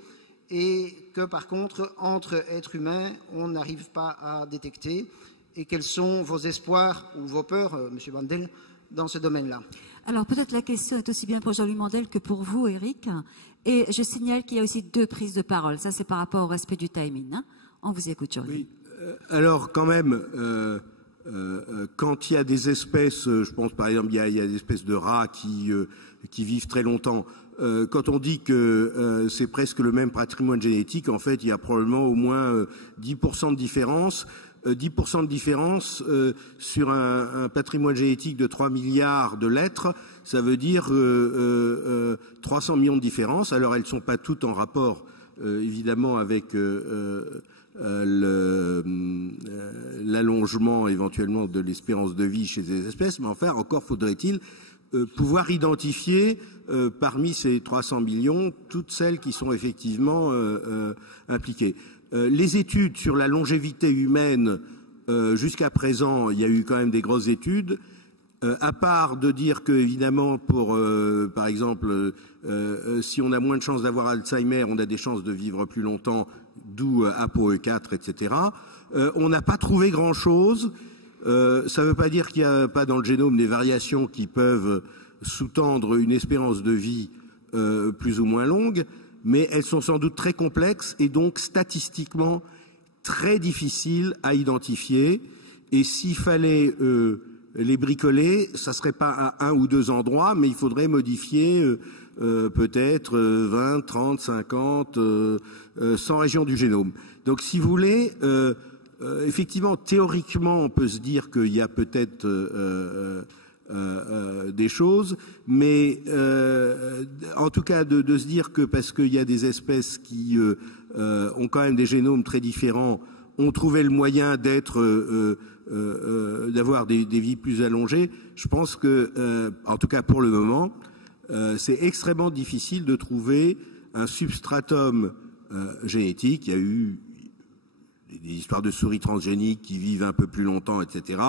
et que par contre, entre êtres humains, on n'arrive pas à détecter. Et quels sont vos espoirs ou vos peurs, M. Mandel, dans ce domaine-là? Alors peut-être la question est aussi bien pour Jean-Louis Mandel que pour vous, Eric. Et je signale qu'il y a aussi 2 prises de parole. Ça, c'est par rapport au respect du timing. Hein. On vous écoute, Jean-Louis. Oui. Alors quand même, quand il y a des espèces, je pense par exemple, il y a des espèces de rats qui vivent très longtemps. Quand on dit que c'est presque le même patrimoine génétique, en fait, il y a probablement au moins 10% de différence. 10% de différence sur un patrimoine génétique de 3 milliards de lettres, ça veut dire 300 millions de différences. Alors, elles ne sont pas toutes en rapport, évidemment, avec l'allongement éventuellement de l'espérance de vie chez ces espèces, mais enfin, encore faudrait-il pouvoir identifier parmi ces 300 millions toutes celles qui sont effectivement impliquées. Les études sur la longévité humaine, jusqu'à présent, il y a eu quand même des grosses études, à part de dire que, évidemment, pour, par exemple, si on a moins de chances d'avoir Alzheimer, on a des chances de vivre plus longtemps, d'où ApoE4, etc. On n'a pas trouvé grand-chose. Ça ne veut pas dire qu'il n'y a pas dans le génome des variations qui peuvent sous-tendre une espérance de vie plus ou moins longue, mais elles sont sans doute très complexes et donc statistiquement très difficiles à identifier. Et s'il fallait les bricoler, ça ne serait pas à un ou deux endroits, mais il faudrait modifier peut-être 20, 30, 50, 100 régions du génome. Donc si vous voulez, effectivement, théoriquement, on peut se dire qu'il y a peut-être des choses, mais en tout cas de se dire que parce qu'il y a des espèces qui ont quand même des génomes très différents, on trouvait le moyen d'avoir des vies plus allongées. Je pense que, en tout cas pour le moment, c'est extrêmement difficile de trouver un substratum génétique. Il y a eu des histoires de souris transgéniques qui vivent un peu plus longtemps, etc.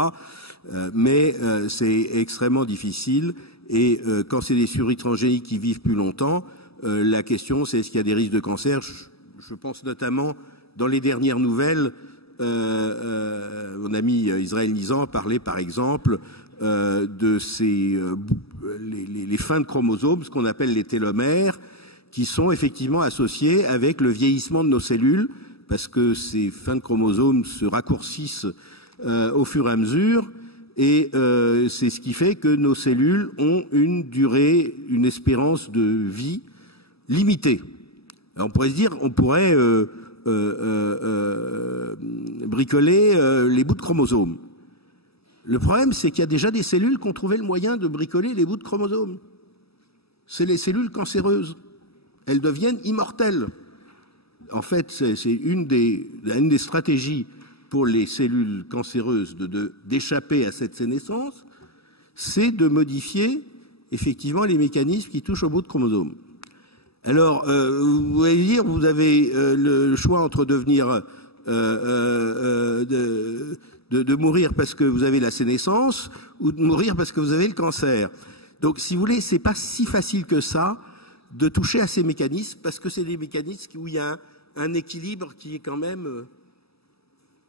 Mais c'est extrêmement difficile. Et quand c'est des souris transgéniques qui vivent plus longtemps, la question c'est est-ce qu'il y a des risques de cancer. Je pense notamment dans les dernières nouvelles, mon ami Israël Nizan parlait par exemple de les fins de chromosomes, ce qu'on appelle les télomères, qui sont effectivement associés avec le vieillissement de nos cellules, parce que ces fins de chromosomes se raccourcissent au fur et à mesure, et c'est ce qui fait que nos cellules ont une durée, une espérance de vie limitée. Alors on pourrait se dire, on pourrait bricoler les bouts de chromosomes. Le problème, c'est qu'il y a déjà des cellules qui ont trouvé le moyen de bricoler les bouts de chromosomes. C'est les cellules cancéreuses. Elles deviennent immortelles. En fait, c'est une des stratégies pour les cellules cancéreuses d'échapper à cette sénescence, c'est de modifier effectivement les mécanismes qui touchent au bout de chromosomes. Alors, vous allez dire, vous avez le choix entre devenir de mourir parce que vous avez la sénescence ou de mourir parce que vous avez le cancer. Donc, si vous voulez, c'est pas si facile que ça de toucher à ces mécanismes parce que c'est des mécanismes où il y a un équilibre qui est quand même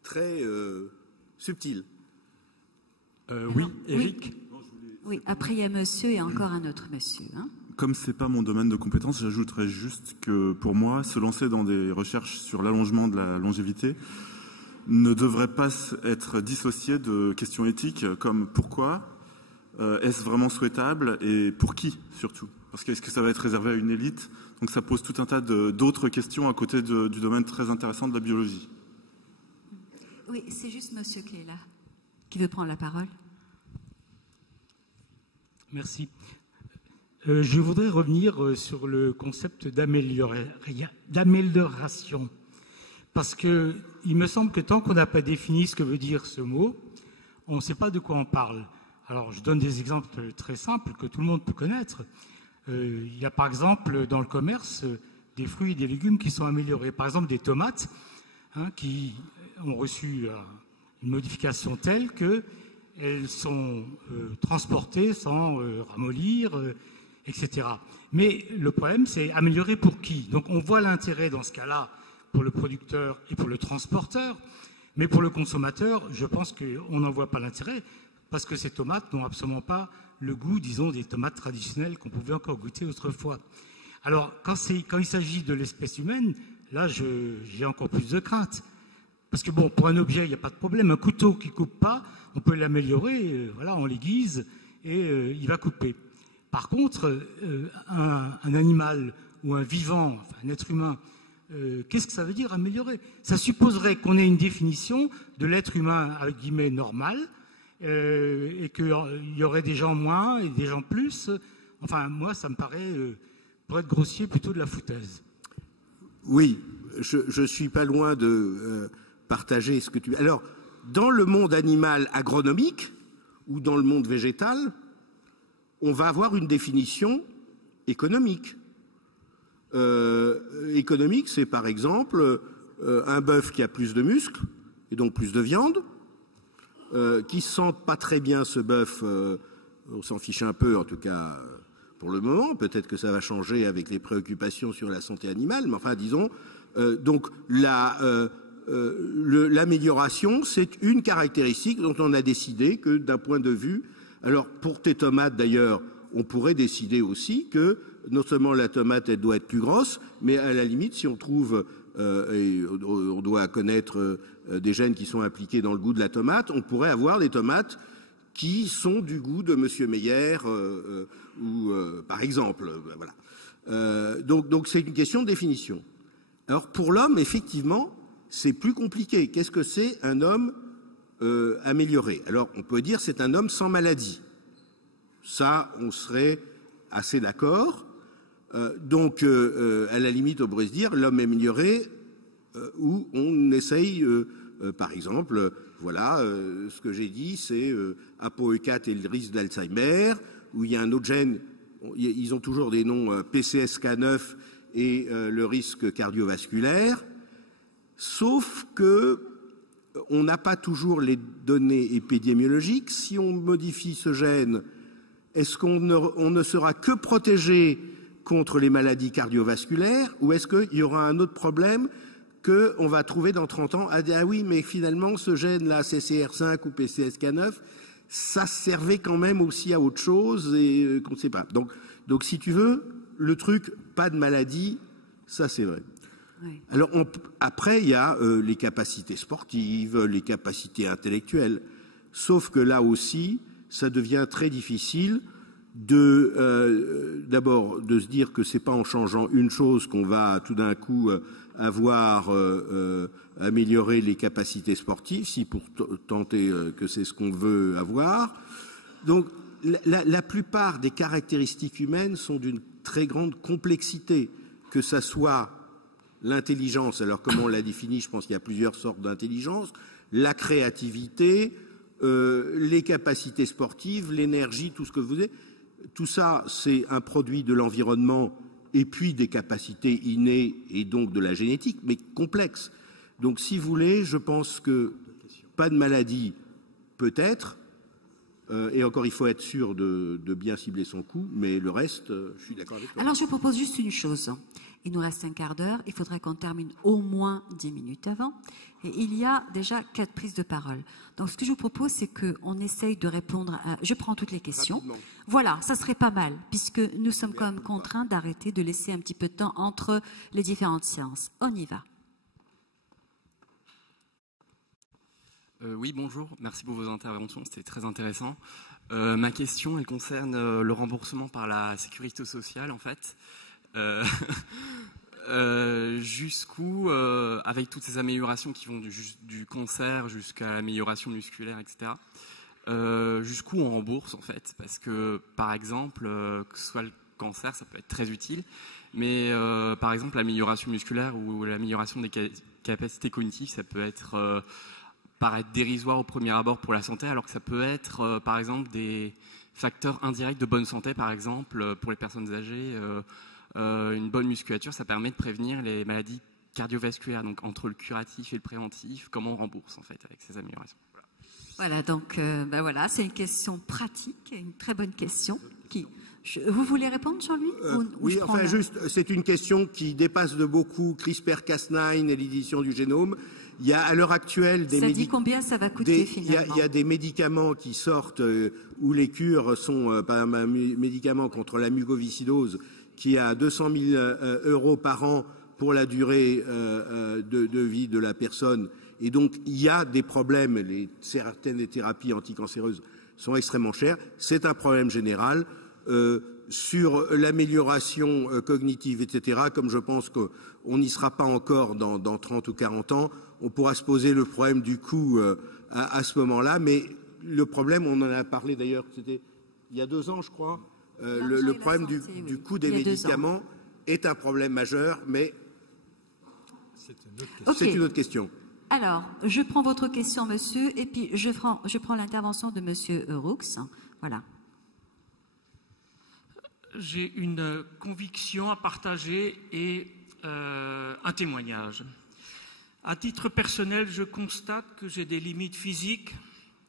très subtil. Oui, Eric. Oui, après il y a monsieur et encore un autre monsieur. Hein. Comme c'est pas mon domaine de compétence, j'ajouterais juste que pour moi, se lancer dans des recherches sur l'allongement de la longévité ne devrait pas être dissocié de questions éthiques comme pourquoi, est-ce vraiment souhaitable et pour qui surtout. Parce que est-ce que ça va être réservé à une élite? Donc ça pose tout un tas d'autres questions à côté du domaine très intéressant de la biologie. Oui, c'est juste monsieur qui est là, qui veut prendre la parole. Merci. Je voudrais revenir sur le concept d'amélioration. Parce que il me semble que tant qu'on n'a pas défini ce que veut dire ce mot, on ne sait pas de quoi on parle. Alors, je donne des exemples très simples que tout le monde peut connaître. Il y a par exemple dans le commerce des fruits et des légumes qui sont améliorés. Par exemple, des tomates qui ont reçu une modification telle qu'elles sont transportées sans ramollir, etc. Mais le problème, c'est améliorer pour qui? Donc on voit l'intérêt dans ce cas-là pour le producteur et pour le transporteur, mais pour le consommateur, je pense qu'on n'en voit pas l'intérêt parce que ces tomates n'ont absolument pas le goût, disons, des tomates traditionnelles qu'on pouvait encore goûter autrefois. Alors, quand il s'agit de l'espèce humaine, là, j'ai encore plus de crainte. Parce que, bon, pour un objet, il n'y a pas de problème. Un couteau qui ne coupe pas, on peut l'améliorer, voilà, on l'aiguise et il va couper. Par contre, un animal ou un vivant, enfin, un être humain, qu'est-ce que ça veut dire améliorer? Ça supposerait qu'on ait une définition de l'être humain, avec guillemets, normal, et qu'il y aurait des gens moins et des gens plus. Enfin, moi, ça me paraît, pour être grossier, plutôt de la foutaise. Oui, je suis pas loin de partager ce que tu... Alors, dans le monde animal agronomique ou dans le monde végétal, on va avoir une définition économique. Économique, c'est par exemple un bœuf qui a plus de muscles et donc plus de viande, qui sent pas très bien ce bœuf, on s'en fiche un peu en tout cas pour le moment, peut-être que ça va changer avec les préoccupations sur la santé animale, mais enfin disons, Donc l'amélioration, c'est une caractéristique dont on a décidé que d'un point de vue... Alors pour tes tomates d'ailleurs, on pourrait décider aussi que non seulement la tomate elle doit être plus grosse, mais à la limite si on trouve, et on doit connaître des gènes qui sont impliqués dans le goût de la tomate, on pourrait avoir des tomates qui sont du goût de Monsieur Meyer par exemple. Voilà. Donc c'est une question de définition. Alors pour l'homme, effectivement, c'est plus compliqué. Qu'est-ce que c'est un homme amélioré? Alors on peut dire c'est un homme sans maladie. Ça, on serait assez d'accord. Donc à la limite, on pourrait se dire l'homme amélioré où on essaye, par exemple, voilà, ce que j'ai dit, c'est ApoE4 et le risque d'Alzheimer, où il y a un autre gène, ils ont toujours des noms PCSK9 et le risque cardiovasculaire, sauf que on n'a pas toujours les données épidémiologiques. Si on modifie ce gène, est-ce qu'on ne sera que protégé contre les maladies cardiovasculaires, ou est-ce qu'il y aura un autre problème qu'on va trouver dans 30 ans? Ah oui, mais finalement, ce gène-là, CCR5 ou PCSK9, ça servait quand même aussi à autre chose et qu'on ne sait pas. Donc, si tu veux, le truc, pas de maladie, ça c'est vrai. Oui. Alors, après, il y a les capacités sportives, les capacités intellectuelles. Sauf que là aussi, ça devient très difficile d'abord de se dire que c'est pas en changeant une chose qu'on va tout d'un coup avoir amélioré les capacités sportives, si pour tenter que c'est ce qu'on veut avoir. Donc la plupart des caractéristiques humaines sont d'une très grande complexité, que ça soit l'intelligence, alors comment on la définit, je pense qu'il y a plusieurs sortes d'intelligence, la créativité, les capacités sportives, l'énergie, tout ce que vous voulez. Tout ça, c'est un produit de l'environnement et puis des capacités innées et donc de la génétique, mais complexe. Donc, si vous voulez, je pense que pas de maladie, peut-être, et encore, il faut être sûr de bien cibler son coup, mais le reste, je suis d'accord avec toi. Alors, je propose juste une chose. Il nous reste un quart d'heure, il faudrait qu'on termine au moins 10 minutes avant. Et il y a déjà 4 prises de parole. Donc, ce que je vous propose, c'est qu'on essaye de répondre à... Je prends toutes les questions. Rapidement. Voilà, ça serait pas mal, puisque nous sommes quand même contraints d'arrêter, de laisser un petit peu de temps entre les différentes séances. On y va. Oui, bonjour. Merci pour vos interventions. C'était très intéressant. Ma question, elle concerne le remboursement par la sécurité sociale, en fait. Jusqu'où, avec toutes ces améliorations qui vont du cancer jusqu'à l'amélioration musculaire, etc., jusqu'où on rembourse en fait? Parce que, par exemple, que ce soit le cancer, ça peut être très utile, mais par exemple, l'amélioration musculaire ou l'amélioration des capacités cognitives, ça peut être paraître dérisoire au premier abord pour la santé, alors que ça peut être, par exemple, des facteurs indirects de bonne santé, par exemple, pour les personnes âgées. Une bonne musculature, ça permet de prévenir les maladies cardiovasculaires. Donc, entre le curatif et le préventif, comment on rembourse, en fait, avec ces améliorations? Voilà, donc, voilà, c'est une question pratique, une très bonne question. Vous voulez répondre, Jean-Louis Oui, enfin, juste, c'est une question qui dépasse de beaucoup CRISPR-Cas9 et l'édition du génome. Il y a à l'heure actuelle des médicaments. Ça dit combien ça va coûter finalement? Il y a des médicaments qui sortent où les cures sont, par exemple, un médicament contre la mucoviscidose qui a 200 000 € par an pour la durée de vie de la personne. Et donc, il y a des problèmes. Certaines des thérapies anticancéreuses sont extrêmement chères. C'est un problème général. Sur l'amélioration cognitive, etc., comme je pense qu'on n'y sera pas encore dans 30 ou 40 ans, on pourra se poser le problème du coût à ce moment-là. Mais le problème, on en a parlé d'ailleurs, c'était il y a 2 ans, je crois, le problème du coût des médicaments est un problème majeur, mais c'est une autre question. Alors, je prends votre question, monsieur, et puis je prends l'intervention de monsieur Roux. Voilà. J'ai une conviction à partager et un témoignage. À titre personnel, je constate que j'ai des limites physiques,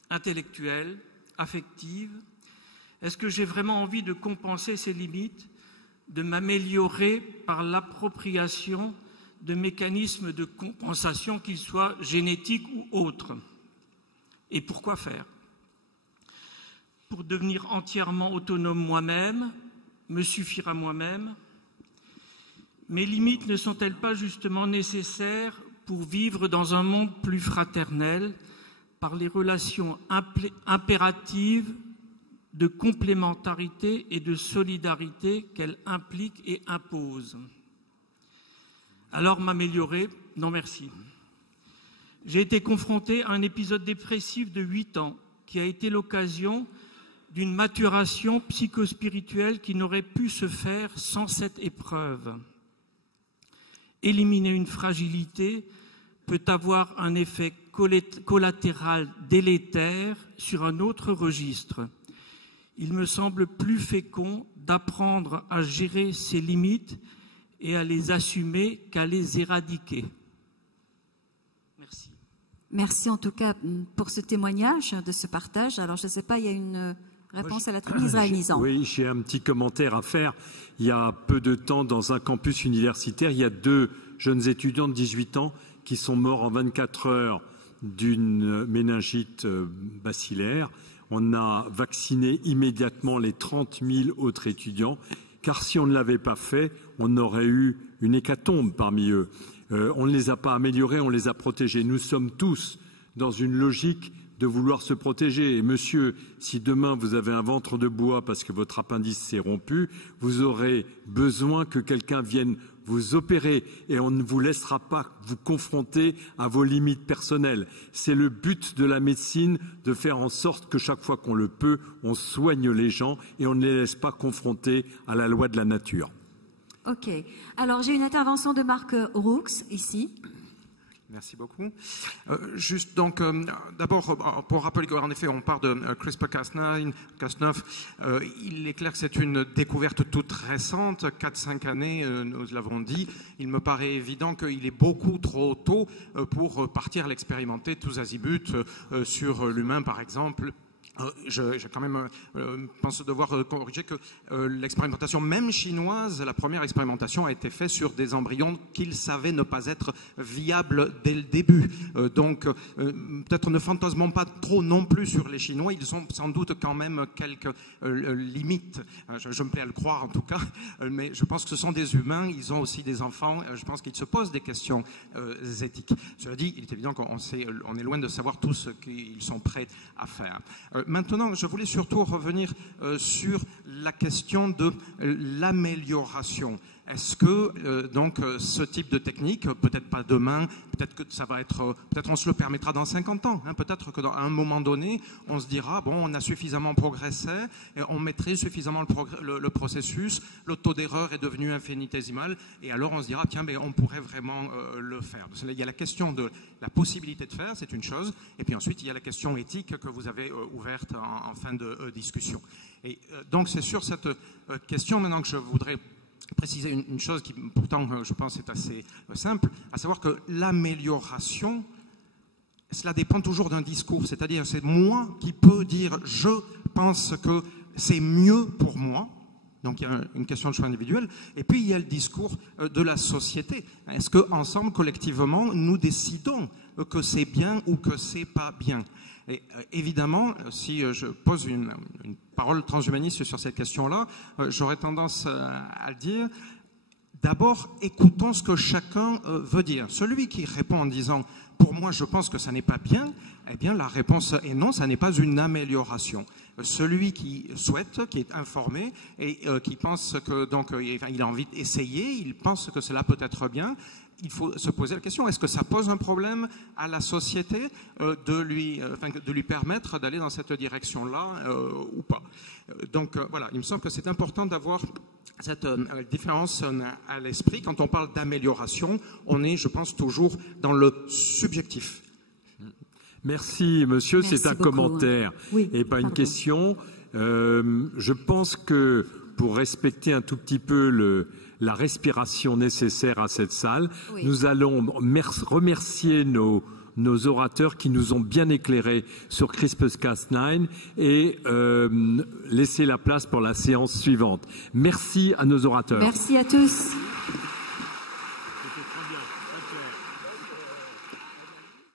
intellectuelles, affectives. Est-ce que j'ai vraiment envie de compenser ces limites, de m'améliorer par l'appropriation de mécanismes de compensation, qu'ils soient génétiques ou autres. Et pourquoi faire? Pour devenir entièrement autonome moi-même, me suffire à moi-même? Mes limites ne sont-elles pas justement nécessaires pour vivre dans un monde plus fraternel par les relations impératives de complémentarité et de solidarité qu'elles impliquent et imposent? Alors m'améliorer? Non merci. J'ai été confronté à un épisode dépressif de 8 ans qui a été l'occasion d'une maturation psychospirituelle qui n'aurait pu se faire sans cette épreuve. Éliminer une fragilité peut avoir un effet collatéral délétère sur un autre registre. Il me semble plus fécond d'apprendre à gérer ses limites et à les assumer qu'à les éradiquer. Merci. Merci en tout cas pour ce témoignage, de ce partage. Alors je ne sais pas, il y a une réponse à la tribune, Israël Nizan. Oui, j'ai un petit commentaire à faire. Il y a peu de temps, dans un campus universitaire, il y a 2 jeunes étudiants de 18 ans qui sont morts en 24 heures d'une méningite bacillaire. On a vacciné immédiatement les 30 000 autres étudiants, car si on ne l'avait pas fait, on aurait eu une hécatombe parmi eux. On ne les a pas améliorés, on les a protégés. Nous sommes tous dans une logique de vouloir se protéger. Et monsieur, si demain vous avez un ventre de bois parce que votre appendice s'est rompu, vous aurez besoin que quelqu'un vienne vous opérer et on ne vous laissera pas vous confronter à vos limites personnelles. C'est le but de la médecine, de faire en sorte que chaque fois qu'on le peut, on soigne les gens et on ne les laisse pas confronter à la loi de la nature. Ok. Alors j'ai une intervention de Marc Roux ici. Merci beaucoup. Juste donc, d'abord, pour rappeler qu'en effet, on parle de CRISPR-Cas9. Il est clair que c'est une découverte toute récente, 4-5 années, nous l'avons dit. Il me paraît évident qu'il est beaucoup trop tôt pour partir l'expérimenter tous azimuts sur l'humain, par exemple. J'ai quand même pense devoir corriger que l'expérimentation, même chinoise, la première expérimentation a été faite sur des embryons qu'ils savaient ne pas être viables dès le début. Donc, peut-être ne fantasmons pas trop non plus sur les Chinois. Ils ont sans doute quand même quelques limites. Je me plais à le croire en tout cas. Mais je pense que ce sont des humains. Ils ont aussi des enfants. Je pense qu'ils se posent des questions éthiques. Cela dit, il est évident qu'on est loin de savoir tout ce qu'ils sont prêts à faire. Maintenant, je voulais surtout revenir sur la question de l'amélioration. Est-ce que donc ce type de technique, peut-être pas demain, peut-être que ça va être, peut-être on se le permettra dans 50 ans. Hein, peut-être que dans un moment donné, on se dira bon, on a suffisamment progressé, et on maîtrise suffisamment le processus, le taux d'erreur est devenu infinitésimal, et alors on se dira tiens, mais on pourrait vraiment le faire. Il y a la question de la possibilité de faire, c'est une chose, et puis ensuite il y a la question éthique que vous avez ouverte en fin de discussion. Et donc c'est sur cette question maintenant que je voudrais préciser une chose qui, pourtant, je pense, est assez simple, à savoir que l'amélioration, cela dépend toujours d'un discours. C'est-à-dire, c'est moi qui peux dire « je pense que c'est mieux pour moi ». Donc, il y a une question de choix individuel. Et puis, il y a le discours de la société. Est-ce qu'ensemble, collectivement, nous décidons que c'est bien ou que c'est pas bien ? Et évidemment, si je pose une parole transhumaniste sur cette question-là, j'aurais tendance à dire, d'abord, écoutons ce que chacun veut dire. Celui qui répond en disant « pour moi, je pense que ça n'est pas bien », eh bien, la réponse est non, ça n'est pas une amélioration. Celui qui souhaite, qui est informé et qui pense que donc il a envie d'essayer, il pense que cela peut être bien, il faut se poser la question, est-ce que ça pose un problème à la société de lui permettre d'aller dans cette direction-là ou pas? Donc voilà, il me semble que c'est important d'avoir cette différence à l'esprit. Quand on parle d'amélioration, on est, je pense, toujours dans le subjectif. Merci, monsieur. Merci c'est un beaucoup. Commentaire Oui, et pas une pardon. question. Je pense que pour respecter un tout petit peu la respiration nécessaire à cette salle, Oui. nous allons remercier nos orateurs qui nous ont bien éclairés sur CRISPR-Cas9 et laisser la place pour la séance suivante. Merci à nos orateurs. Merci à tous.